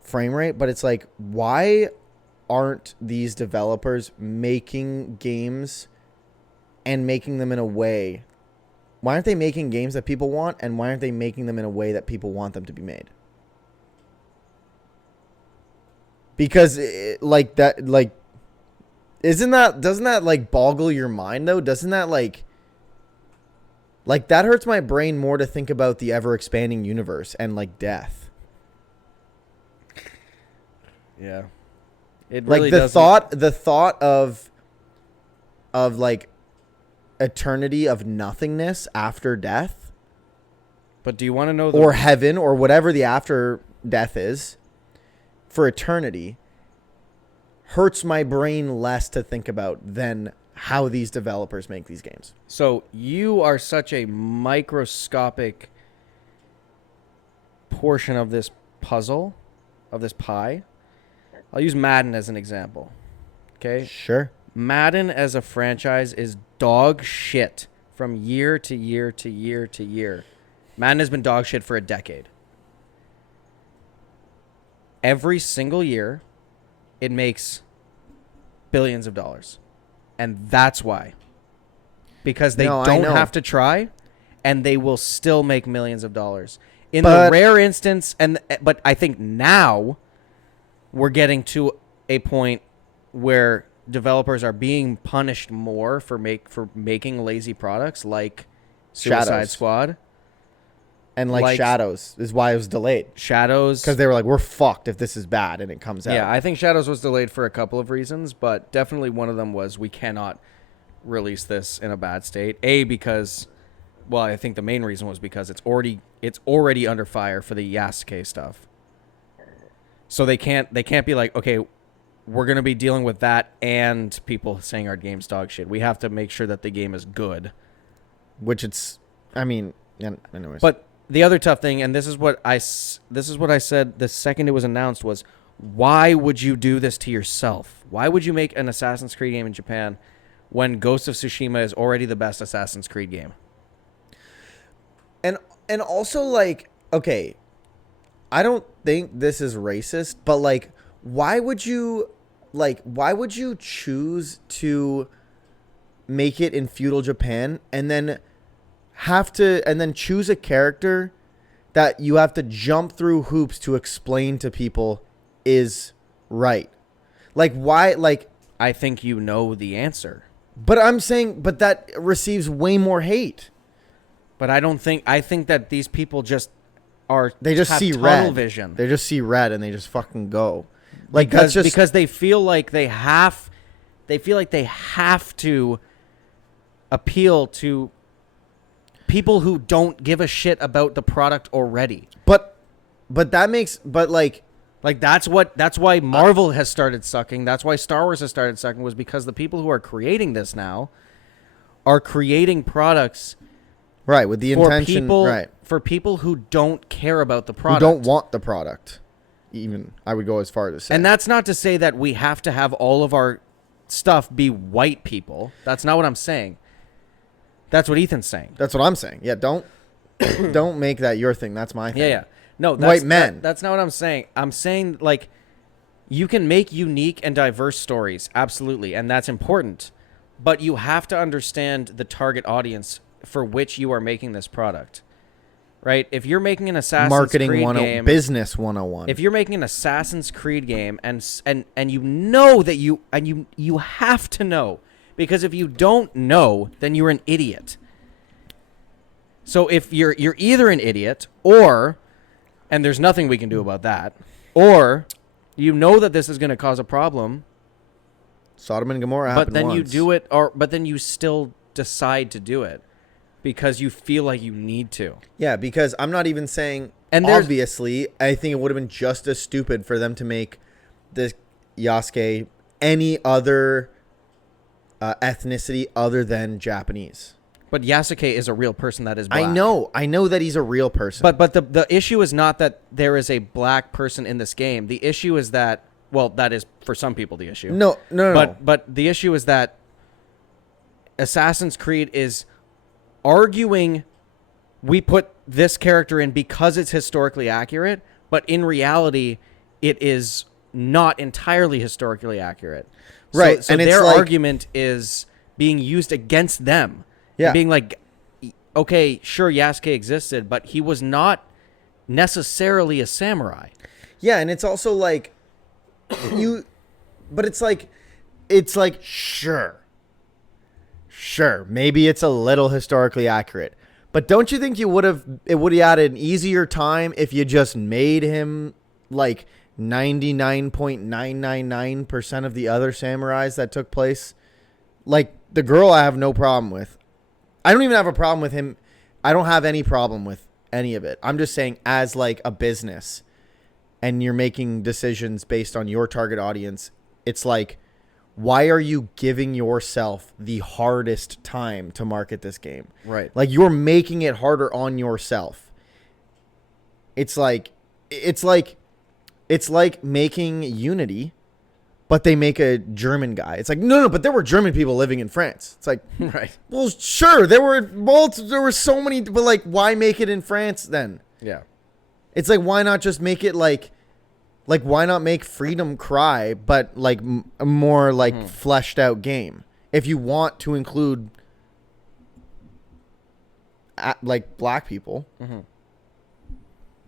frame rate, but it's like, why aren't these developers making games and making them in a way? Why aren't they making games that people want, and why aren't they making them in a way that people want them to be made? Because doesn't that like boggle your mind though? Doesn't that like that hurts my brain more to think about the ever expanding universe and like death. Yeah. It Like really the doesn't. thought of like eternity of nothingness after death, But do you want to know or heaven, or whatever the after death is, for eternity, hurts my brain less to think about than how these developers make these games. So you are such a microscopic portion of this puzzle, of this pie. I'll use Madden as an example. Okay? Sure. Madden as a franchise is dog shit from year to year to year to year. Madden has been dog shit for a decade. Every single year, it makes billions of dollars. And that's why. Because they don't have to try, and they will still make millions of dollars. In the rare instance, but I think now we're getting to a point where developers are being punished more for making lazy products like Suicide Squad. And like Shadows is why it was delayed. Shadows. Because they were like, we're fucked if this is bad and it comes out. Yeah, I think Shadows was delayed for a couple of reasons, but definitely one of them was we cannot release this in a bad state. Because, well, I think the main reason was because it's already under fire for the Yasuke stuff. So they can't be like, okay, we're going to be dealing with that and people saying our game's dog shit. We have to make sure that the game is good. Which it's, I mean, anyways. But the other tough thing, and this is what I said the second it was announced, was why would you do this to yourself? Why would you make an Assassin's Creed game in Japan when Ghost of Tsushima is already the best Assassin's Creed game? And also, like, okay, I don't think this is racist, but like, why would you choose to make it in feudal Japan and then choose a character that you have to jump through hoops to explain to people is right? Like, why? Like, I think you know the answer. But I'm saying, but that receives way more hate. But I think that these people just they just have see tunnel red vision. They just see red and they just fucking go. Like, because they feel like they have to appeal to people who don't give a shit about the product already. But that's why Marvel has started sucking. That's why Star Wars has started sucking, was because the people who are creating this now are creating products right, with the intention, right, for people who don't care about the who product. don't want the product. Even I would go as far as to say. And that's not to say that we have to have all of our stuff be white people. That's not what I'm saying. That's what Ethan's saying. That's what I'm saying. Yeah, don't make that your thing. That's my thing. Yeah. No, white men. That's not what I'm saying. I'm saying, like, you can make unique and diverse stories, absolutely, and that's important. But you have to understand the target audience for which you are making this product, right? If you're making an Assassin's Creed game, business 101. If you're making an Assassin's Creed game, and you know that you have to know, because if you don't know, then you're an idiot. So if you're either an idiot, or, and there's nothing we can do about that, or you know that this is going to cause a problem, Sodom and Gomorrah but happened then once. you do it, but then you still decide to do it because you feel like you need to. Yeah, because I'm not even saying, and obviously, I think it would have been just as stupid for them to make this Yasuke any other ethnicity other than Japanese. But Yasuke is a real person that is black. I know that he's a real person. But the issue is not that there is a black person in this game. The issue is that, well, that is for some people the issue. No. But the issue is that Assassin's Creed is arguing we put this character in because it's historically accurate, but in reality, it is not entirely historically accurate. Right. So and their it's argument is being used against them. Yeah. Being like, okay, sure, Yasuke existed, but he was not necessarily a samurai. Yeah, and it's also like but it's like sure, maybe it's a little historically accurate, but don't you think it would have had an easier time if you just made him like 99.999% of the other samurais that took place? Like, the girl I have no problem with. I don't even have a problem with him. I don't have any problem with any of it. I'm just saying, as like a business, and you're making decisions based on your target audience, it's like, why are you giving yourself the hardest time to market this game? Right. Like, you're making it harder on yourself. It's like making Unity, but they make a German guy. It's like, no, but there were German people living in France. It's like, right. Well, sure, there were so many, but like, why make it in France then? Yeah. It's like, why not just make it like why not make Freedom Cry, but like a more like fleshed out game? If you want to include like black people,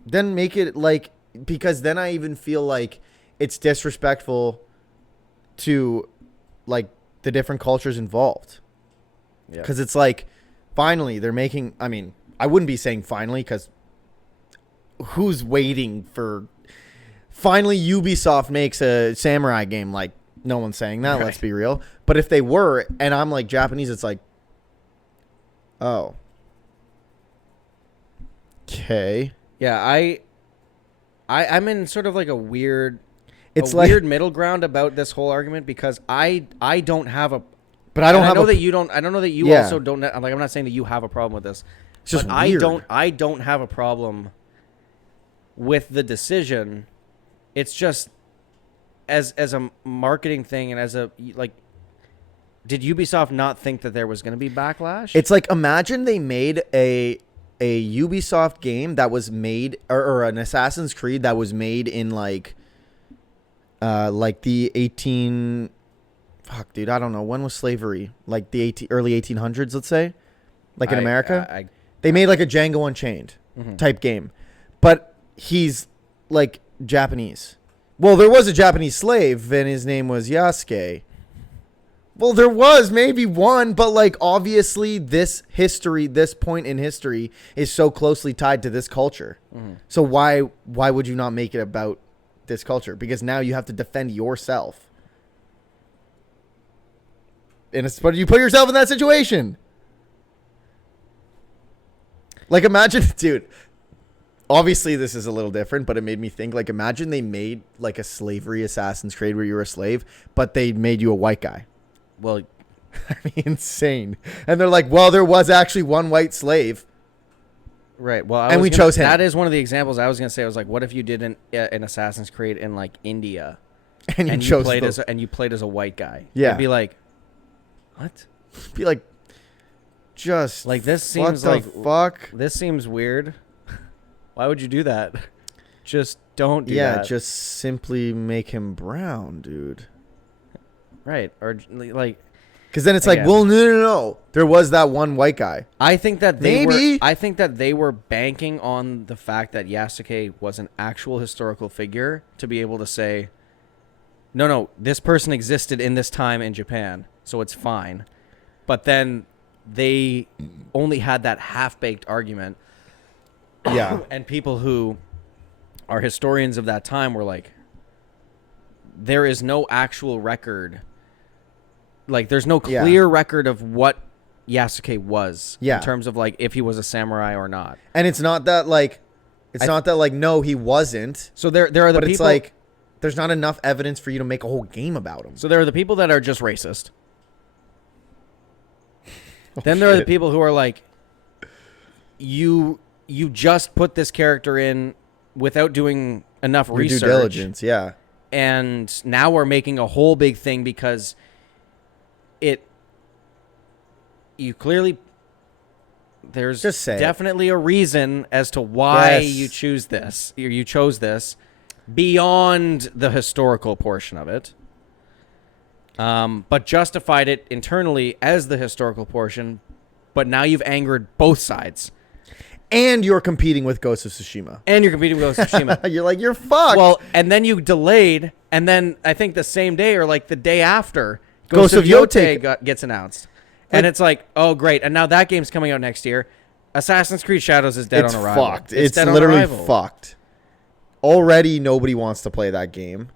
then make it like, because then I even feel like it's disrespectful to like the different cultures involved. Yeah. Because it's like, finally they're making, I mean, I wouldn't be saying finally, because who's waiting for finally Ubisoft makes a samurai game? Like, no one's saying that, right. Let's be real. But if they were, and I'm like Japanese, it's like, oh, okay. Yeah, I'm in sort of like a weird, It's like, weird middle ground about this whole argument because I don't have a. but I don't have know a, that you don't. I don't know that you Yeah. also don't. Like, I'm not saying that you have a problem with this. It's just but weird. I don't have a problem with the decision. It's just as a marketing thing and as a like. Did Ubisoft not think that there was going to be backlash? It's like, imagine they made a Ubisoft game that was made, or an Assassin's Creed that was made in like the 18. Fuck, dude, I don't know. When was slavery? Like the early 1800s, let's say, like in America. They made like a Django Unchained type game, but he's like Japanese. Well, there was a Japanese slave, and his name was Yasuke. Well, there was maybe one, but like obviously this point in history is so closely tied to this culture. So why would you not make it about this culture? Because now you have to defend yourself. But you put yourself in that situation. Like, imagine, dude. Obviously, this is a little different, but it made me think. Like, imagine they made like a slavery Assassin's Creed where you were a slave, but they made you a white guy. Well, I mean, insane. And they're like, well, there was actually one white slave. right. Well, And we chose him. That is one of the examples I was going to say. I was like, what if you did an Assassin's Creed in like India, And you and chose you played as a white guy? Yeah. I'd be like, what? be like, just Like, this seems what like the fuck? this seems weird. Why would you do that? Just don't do Yeah, that. just simply make him brown, dude. Right. Or like, Because then it's like, Again. well, no. There was that one white guy. I think that they Maybe. were. I think that they were banking on the fact that Yasuke was an actual historical figure to be able to say, no, this person existed in this time in Japan, so it's fine. But then they only had that half-baked argument, Yeah. and people who are historians of that time were like, there is no actual record. Like, there's no clear record of what Yasuke was in terms of like if he was a samurai or not. And it's not that like, no, he wasn't. So there are the But people. it's like, there's not enough evidence for you to make a whole game about him. So there are the people that are just racist. Then there are the people who are like, you just put this character in without doing enough research. Due diligence, yeah. And now we're making a whole big thing because you clearly, there's Just say it. definitely a reason as to why Yes. you chose this beyond the historical portion of it. But justified it internally as the historical portion, but now you've angered both sides. And you're competing with Ghost of Tsushima. And you're competing with Ghost of Tsushima. You're like, you're fucked. Well, and then you delayed, and then I think the same day or like the day after, Ghost of Yotei gets announced. And it's like, oh, great. And now that game's coming out next year. Assassin's Creed Shadows is dead it's on arrival. fucked. It's dead on literally arrival. fucked. Already nobody wants to play that game.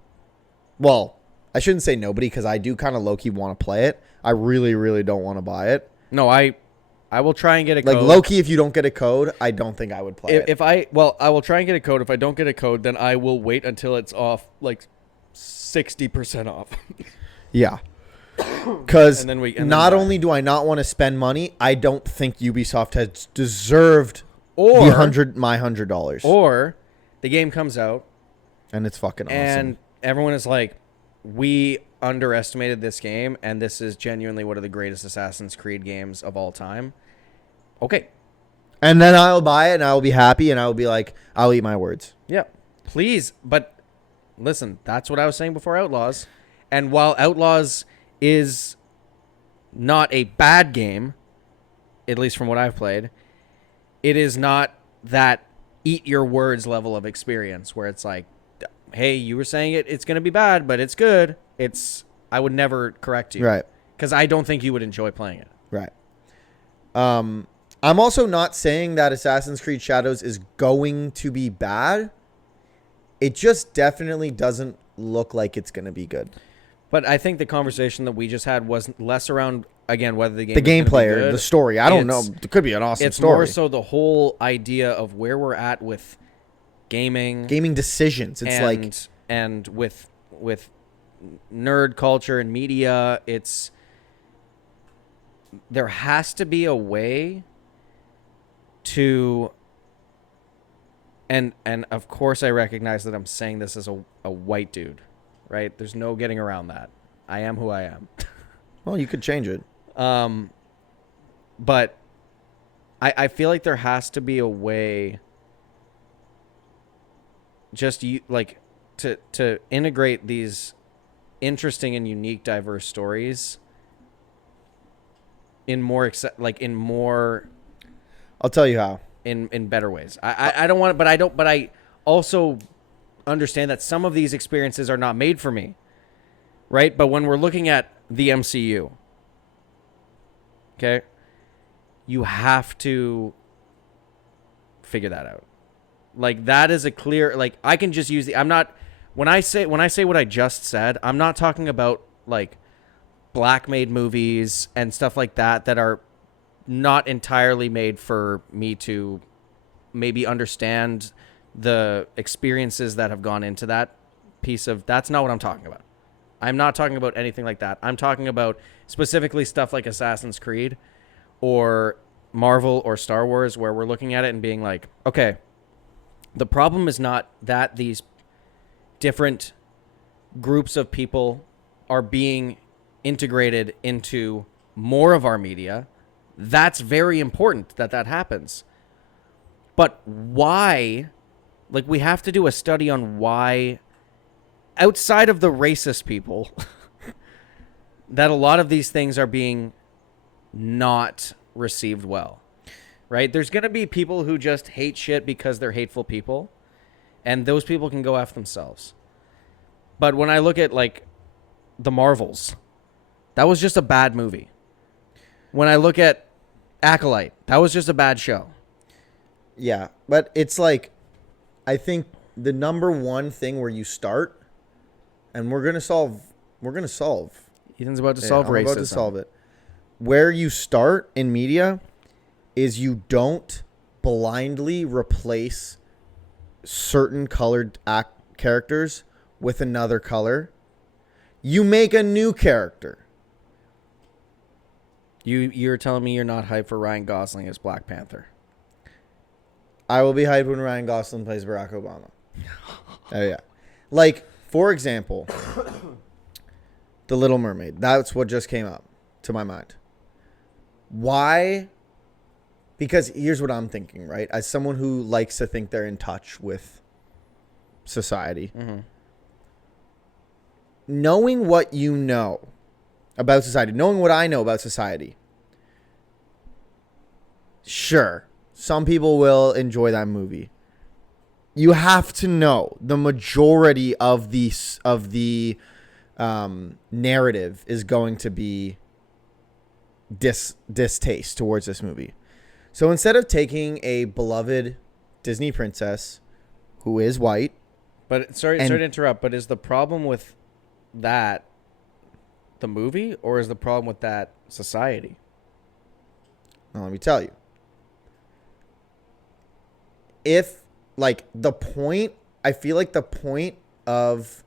Well, I shouldn't say nobody because I do kind of low-key want to play it. I really, really don't want to buy it. No, I will try and get a Like, code. low-key, if you don't get a code, I don't think I would play it. I will try and get a code. If I don't get a code, then I will wait until it's off, like 60% off. Yeah. Because And then not buy. only do I not want to spend money, I don't think Ubisoft has deserved Or my $100. Or the game comes out And it's fucking awesome. and everyone is like, we underestimated this game, and this is genuinely one of the greatest Assassin's Creed games of all time. Okay. And then I'll buy it, and I'll be happy, and I'll be like, I'll eat my words. Yeah. Please. But listen, that's what I was saying before Outlaws. And while Outlaws is not a bad game, at least from what I've played, it is not that eat your words level of experience where it's like, hey, you were saying it's going to be bad, but it's good. I would never correct you. Right. Because I don't think you would enjoy playing it. Right. I'm also not saying that Assassin's Creed Shadows is going to be bad. It just definitely doesn't look like it's going to be good. But I think the conversation that we just had was less around, again, whether the game The is gonna be gameplay or good. the story. I don't know. It could be an awesome It's story. more so the whole idea of where we're at with gaming decisions. It's like and with nerd culture and media, there has to be a way to, and of course I recognize that I'm saying this as a white dude, right? There's no getting around that. I am who I am. Well, you could change it. But I feel like there has to be a way to integrate these interesting and unique, diverse stories in more I'll tell you how. In better ways. I don't want it, but I also understand that some of these experiences are not made for me. Right? But when we're looking at the MCU, okay, you have to figure that out. Like, that is a clear, like, I can just use when I say what I just said, I'm not talking about like black made movies and stuff like that are not entirely made for me to maybe understand the experiences that have gone into that piece of, that's not what I'm talking about. I'm not talking about anything like that. I'm talking about specifically stuff like Assassin's Creed or Marvel or Star Wars, where we're looking at it and being like, okay, the problem is not that these different groups of people are being integrated into more of our media. That's very important that happens. But why? Like, we have to do a study on why, outside of the racist people, that a lot of these things are being not received well, right? There's going to be people who just hate shit because they're hateful people, and those people can go F themselves. But when I look at, like, the Marvels, that was just a bad movie. When I look at Acolyte, that was just a bad show. Yeah, but it's like, I think the number one thing where you start, and we're gonna solve. Ethan's about to solve racism. I'm about to solve it. Where you start in media is you don't blindly replace certain colored characters with another color. You make a new character. You're telling me you're not hyped for Ryan Gosling as Black Panther? I will be hyped when Ryan Gosling plays Barack Obama. Oh, yeah. Like, for example, The Little Mermaid. That's what just came up to my mind. Why? Because here's what I'm thinking, right? As someone who likes to think they're in touch with society. Mm-hmm. Knowing what you know about society, knowing what I know about society, sure, some people will enjoy that movie. You have to know the majority of the narrative is going to be distaste towards this movie. So instead of taking a beloved Disney princess who is white, but sorry to interrupt, but is the problem with that the movie, or is the problem with that society? Well, let me tell you. If, like, the point, I feel like the point of,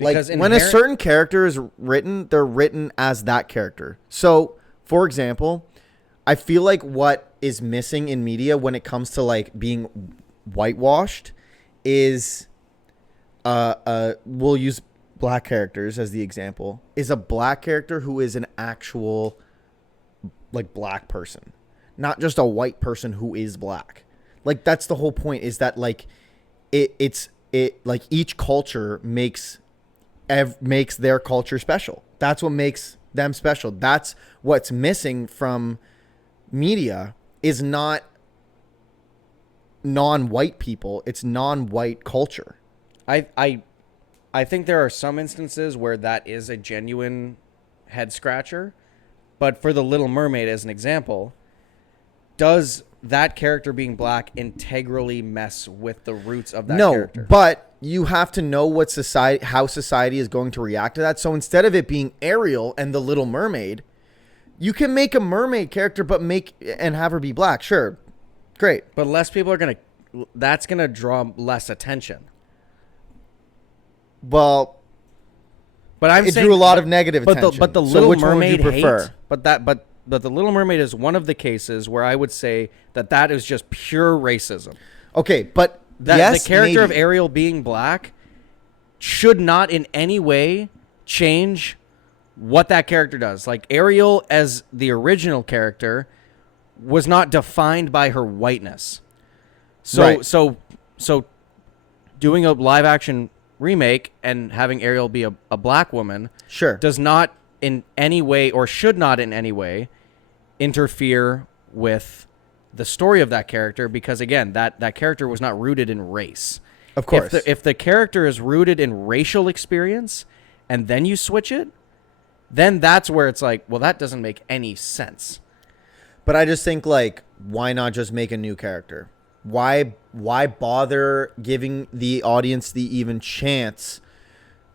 like, when a certain character is written, they're written as that character. So, for example, I feel like what is missing in media when it comes to, like, being whitewashed is, we'll use black characters as the example, is a black character who is an actual, like, black person. Not just a white person who is black. Like, that's the whole point, is that, like, it's like each culture makes their culture special. That's what makes them special. That's what's missing from media, is not non-white people. It's non-white culture. I think there are some instances where that is a genuine head scratcher, but for The Little Mermaid as an example, does that character being black integrally mess with the roots of that character? No, but you have to know how society is going to react to that. So instead of it being Ariel and The Little Mermaid, you can make a mermaid character, but and have her be black. Sure, Great. But less people are going to, that's going to draw less attention. Well, But I'm it saying, drew a lot of negative attention. But the So Little which one would Mermaid you prefer? hate, but the Little Mermaid is one of the cases where I would say that is just pure racism. Okay, but That yes, the character of maybe. Ariel being black should not in any way change what that character does. Like Ariel as the original character was not defined by her whiteness. So Right. so doing a live action remake and having Ariel be a black woman Sure. does not in any way or should not in any way interfere with the story of that character, because again, that character was not rooted in race. Of course. If the character is rooted in racial experience and then you switch it, then that's where it's like, well, that doesn't make any sense. But I just think, like, why not just make a new character? Why bother giving the audience the even chance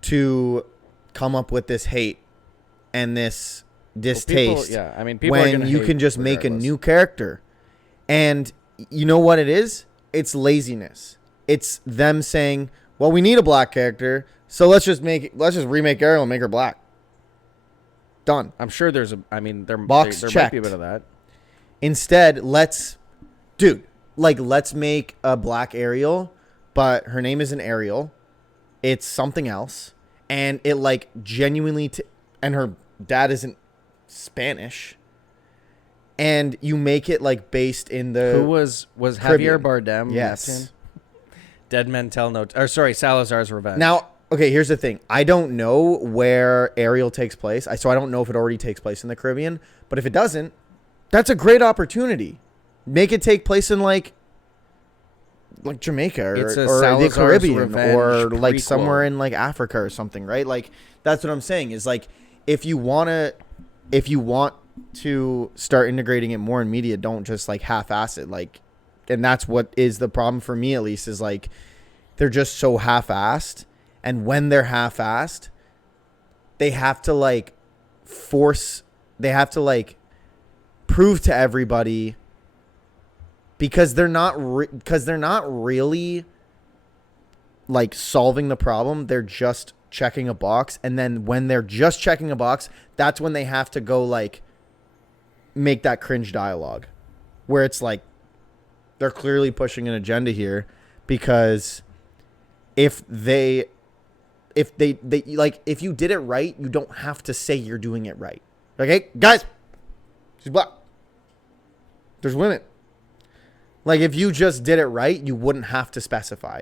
to come up with this hate and this distaste people are when gonna you hate can just make a regardless. new character? And you know what it is? It's laziness. It's them saying, well, we need a black character, so let's just remake Ariel and make her black. Done. I'm sure there Box might checked. be a bit of that. Instead, let's make a black Ariel, but her name isn't Ariel. It's something else. And it like genuinely, and her dad isn't Spanish. And you make it like based in the. Who was Caribbean. Javier Bardem? Yes. Neptune? Dead Men Tell No. Salazar's Revenge. Now, okay, here's the thing. I don't know where Ariel takes place. So I don't know if it already takes place in the Caribbean. But if it doesn't, that's a great opportunity. Make it take place in like Jamaica or the Salazar's Caribbean Revenge or like prequel. somewhere in like Africa or something, right? Like that's what I'm saying is like if you want to start integrating it more in media, don't just like half-ass it. Like, and that's what is the problem for me, at least, is like they're just so half-assed. And when they're half-assed, they have to like prove to everybody, because they're not really like solving the problem. They're just checking a box. And then when they're just checking a box, that's when they have to go like make that cringe dialogue where it's like they're clearly pushing an agenda here, because if you did it right, you don't have to say you're doing it right. Like, hey, guys, she's black. There's women. Like, if you just did it right, you wouldn't have to specify.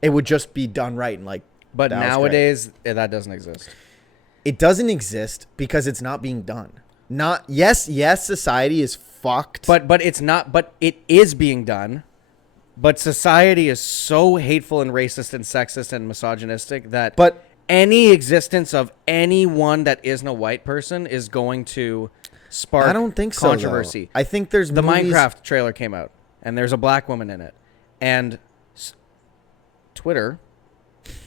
It would just be done right. And like, but that was nowadays that doesn't exist. it doesn't exist because it's not being done. Yes, society is fucked. But it's not. But it is being done. But society is so hateful and racist and sexist and misogynistic that any existence of anyone that isn't a white person is going to spark I don't think so, controversy. though. I think there's the movies... Minecraft trailer came out, and there's a black woman in it, and Twitter,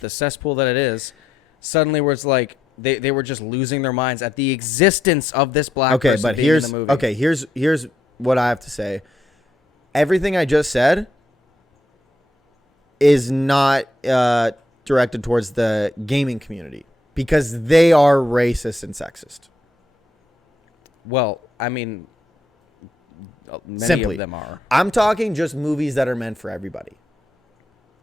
the cesspool that it is, suddenly was like they were just losing their minds at the existence of this black person being in the movie. Here's what I have to say. Everything I just said is not directed towards the gaming community, because they are racist and sexist. Well, I mean, many of them are. I'm talking just movies that are meant for everybody.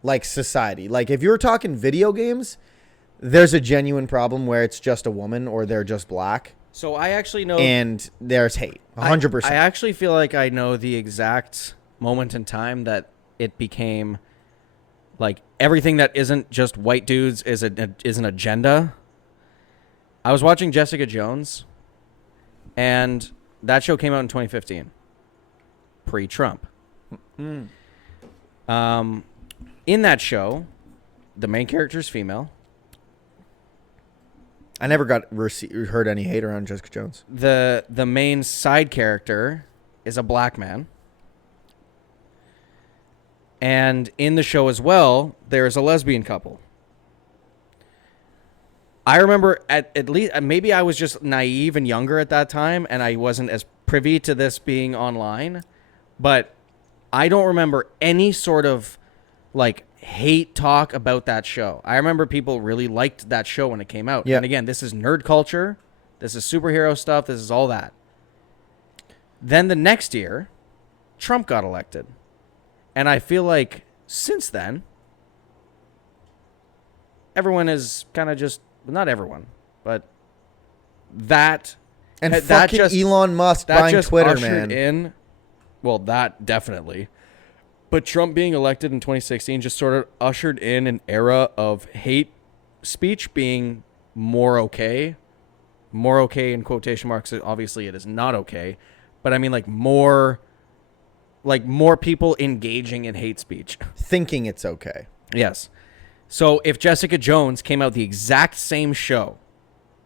Like society. Like if you're talking video games, there's a genuine problem where it's just a woman or they're just black. So I actually know... And there's hate. 100%. I actually feel like I know the exact moment in time that it became... like everything that isn't just white dudes is an agenda. I was watching Jessica Jones, and that show came out in 2015, pre-Trump. In that show, the main character is female. I never heard any hate around Jessica Jones. The main side character is a black man. And in the show as well, there's a lesbian couple. I remember at least, maybe I was just naive and younger at that time, and I wasn't as privy to this being online. But I don't remember any sort of like hate talk about that show. I remember people really liked that show when it came out. Yeah. And again, this is nerd culture. This is superhero stuff. This is all that. Then the next year, Trump got elected. And I feel like since then, everyone is kind of just, not everyone, but that. And that fucking just, Elon Musk that buying just Twitter, ushered man. in, well, that definitely. But Trump being elected in 2016 just sort of ushered in an era of hate speech being more okay. More okay in quotation marks. Obviously, it is not okay. But I mean, like more people engaging in hate speech. Thinking it's okay. Yes. So if Jessica Jones came out the exact same show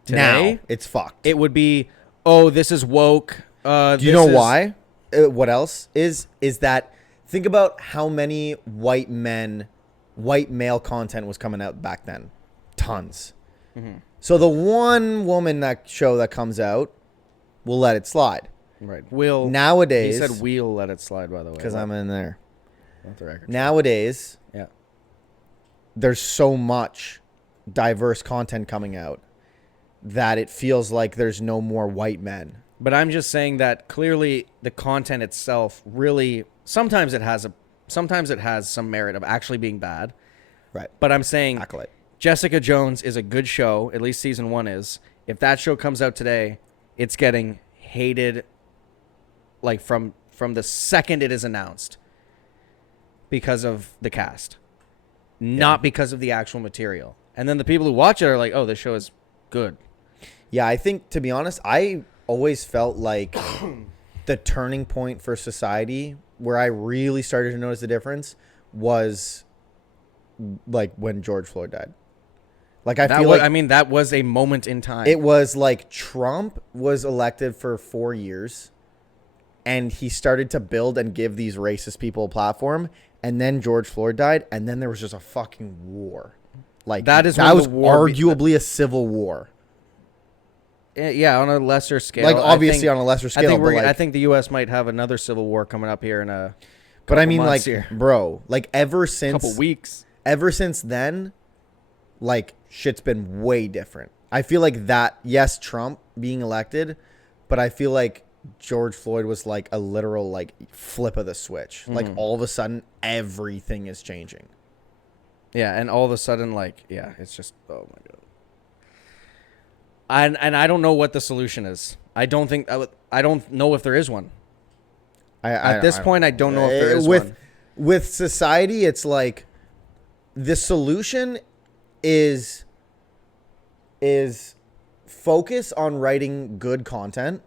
today, Now, it's fucked. it would be, oh, this is woke. Do you know why? What else is that? Think about how many white male content was coming out back then. Tons. Mm-hmm. So the one woman show that comes out, we'll let it slide. Right. Nowadays. He said we'll let it slide, by the way. Because I'm in there. Off the record. Nowadays. Yeah. There's so much diverse content coming out that it feels like there's no more white men. But I'm just saying that clearly the content itself really sometimes it has some merit of actually being bad. Right. But I'm saying Accolade. Jessica Jones is a good show, at least season 1 is. If that show comes out today, it's getting hated like from the second it is announced because of the cast. Not because of the actual material. And then the people who watch it are like, "Oh, this show is good." Yeah, I think, to be honest, I always felt like the turning point for society where I really started to notice the difference was like when George Floyd died. Like that was a moment in time. It was like Trump was elected for 4 years and he started to build and give these racist people a platform, and then George Floyd died, and then there was just a fucking war. Like that was arguably a civil war. Yeah, on a lesser scale. Like obviously on a lesser scale. I think the U.S. might have another civil war coming up here in a. But I mean, like, bro, like ever since couple weeks, ever since then, like shit's been way different. I feel like that. Yes, Trump being elected, but I feel like George Floyd was like a literal like flip of the switch. Like all of a sudden, everything is changing. Yeah, and all of a sudden, like, yeah, it's just, oh my god. And I don't know what the solution is. I don't know if there is one. At this point, I don't know if there is one. With society, it's like the solution is focus on writing good content.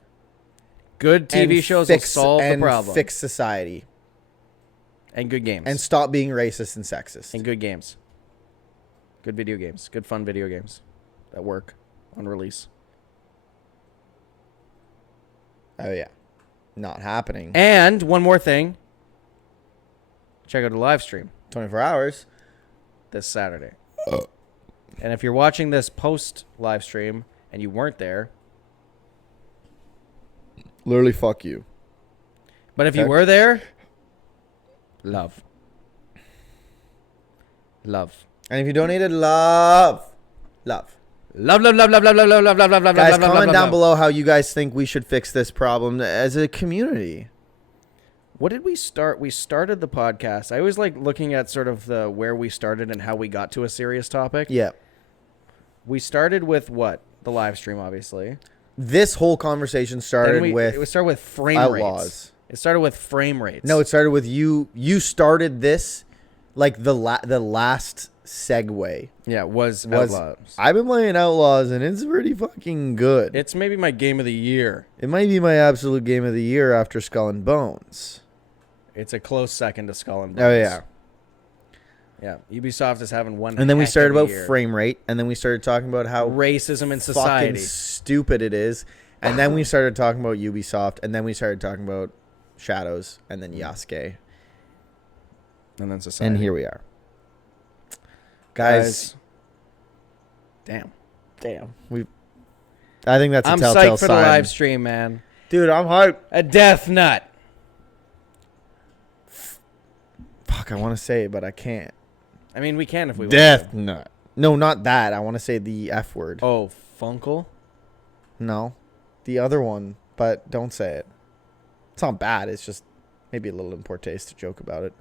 Good TV shows will solve the problem. Fix society. And good games. And stop being racist and sexist. And good games. Good video games. Good fun video games that work on release. Oh, yeah. Not happening. And one more thing. Check out the live stream. 24 hours. This Saturday. And if you're watching this post live stream and you weren't there. Literally, fuck you. But if you were there, love. And if you donated, love. Love. Guys, comment down below how you guys think we should fix this problem as a community. What did we start? We started the podcast. I always like looking at sort of the where we started and how we got to a serious topic. Yeah. We started with what? The live stream, obviously. This whole conversation started with frame outlaws. Rates. It started with frame rates. No, it started with you. You started this like the last segue. Yeah, was Outlaws. I've been playing Outlaws and it's pretty fucking good. It's maybe my game of the year. It might be my absolute game of the year after Skull and Bones. It's a close second to Skull and Bones. Oh yeah. Yeah, Ubisoft is having one. And then we started about frame rate, and then we started talking about how racism in society, fucking stupid it is, and then we started talking about Ubisoft, and then we started talking about Shadows, and then Yasuke, and then society. And here we are, guys. Damn. I think that's a telltale sign. I'm psyched for the live stream, man. Dude, I'm hyped. A death nut. Fuck, I want to say it, but I can't. I mean, we can if we Death want to. nut. No, not that. I want to say the F word. Oh, Funkle? No. The other one, but don't say it. It's not bad. It's just maybe a little in poor taste to joke about it.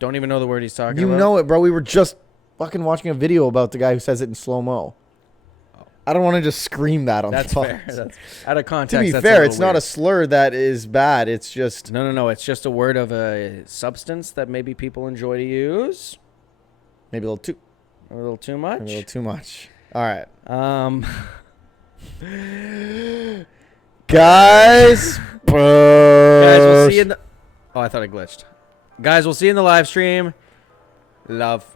Don't even know the word he's talking You about? know it, bro. We were just fucking watching a video about the guy who says it in slow-mo. I don't want to just scream that on That's the fair. podcast. That's, out of context, To be that's fair, a it's not a slur that is bad. It's just No. It's just a word of a substance that maybe people enjoy to use. maybe a little too much. maybe a little too much. All right. Guys, We'll see you in the... Oh, I thought I glitched. Guys, we'll see you in the live stream. Love.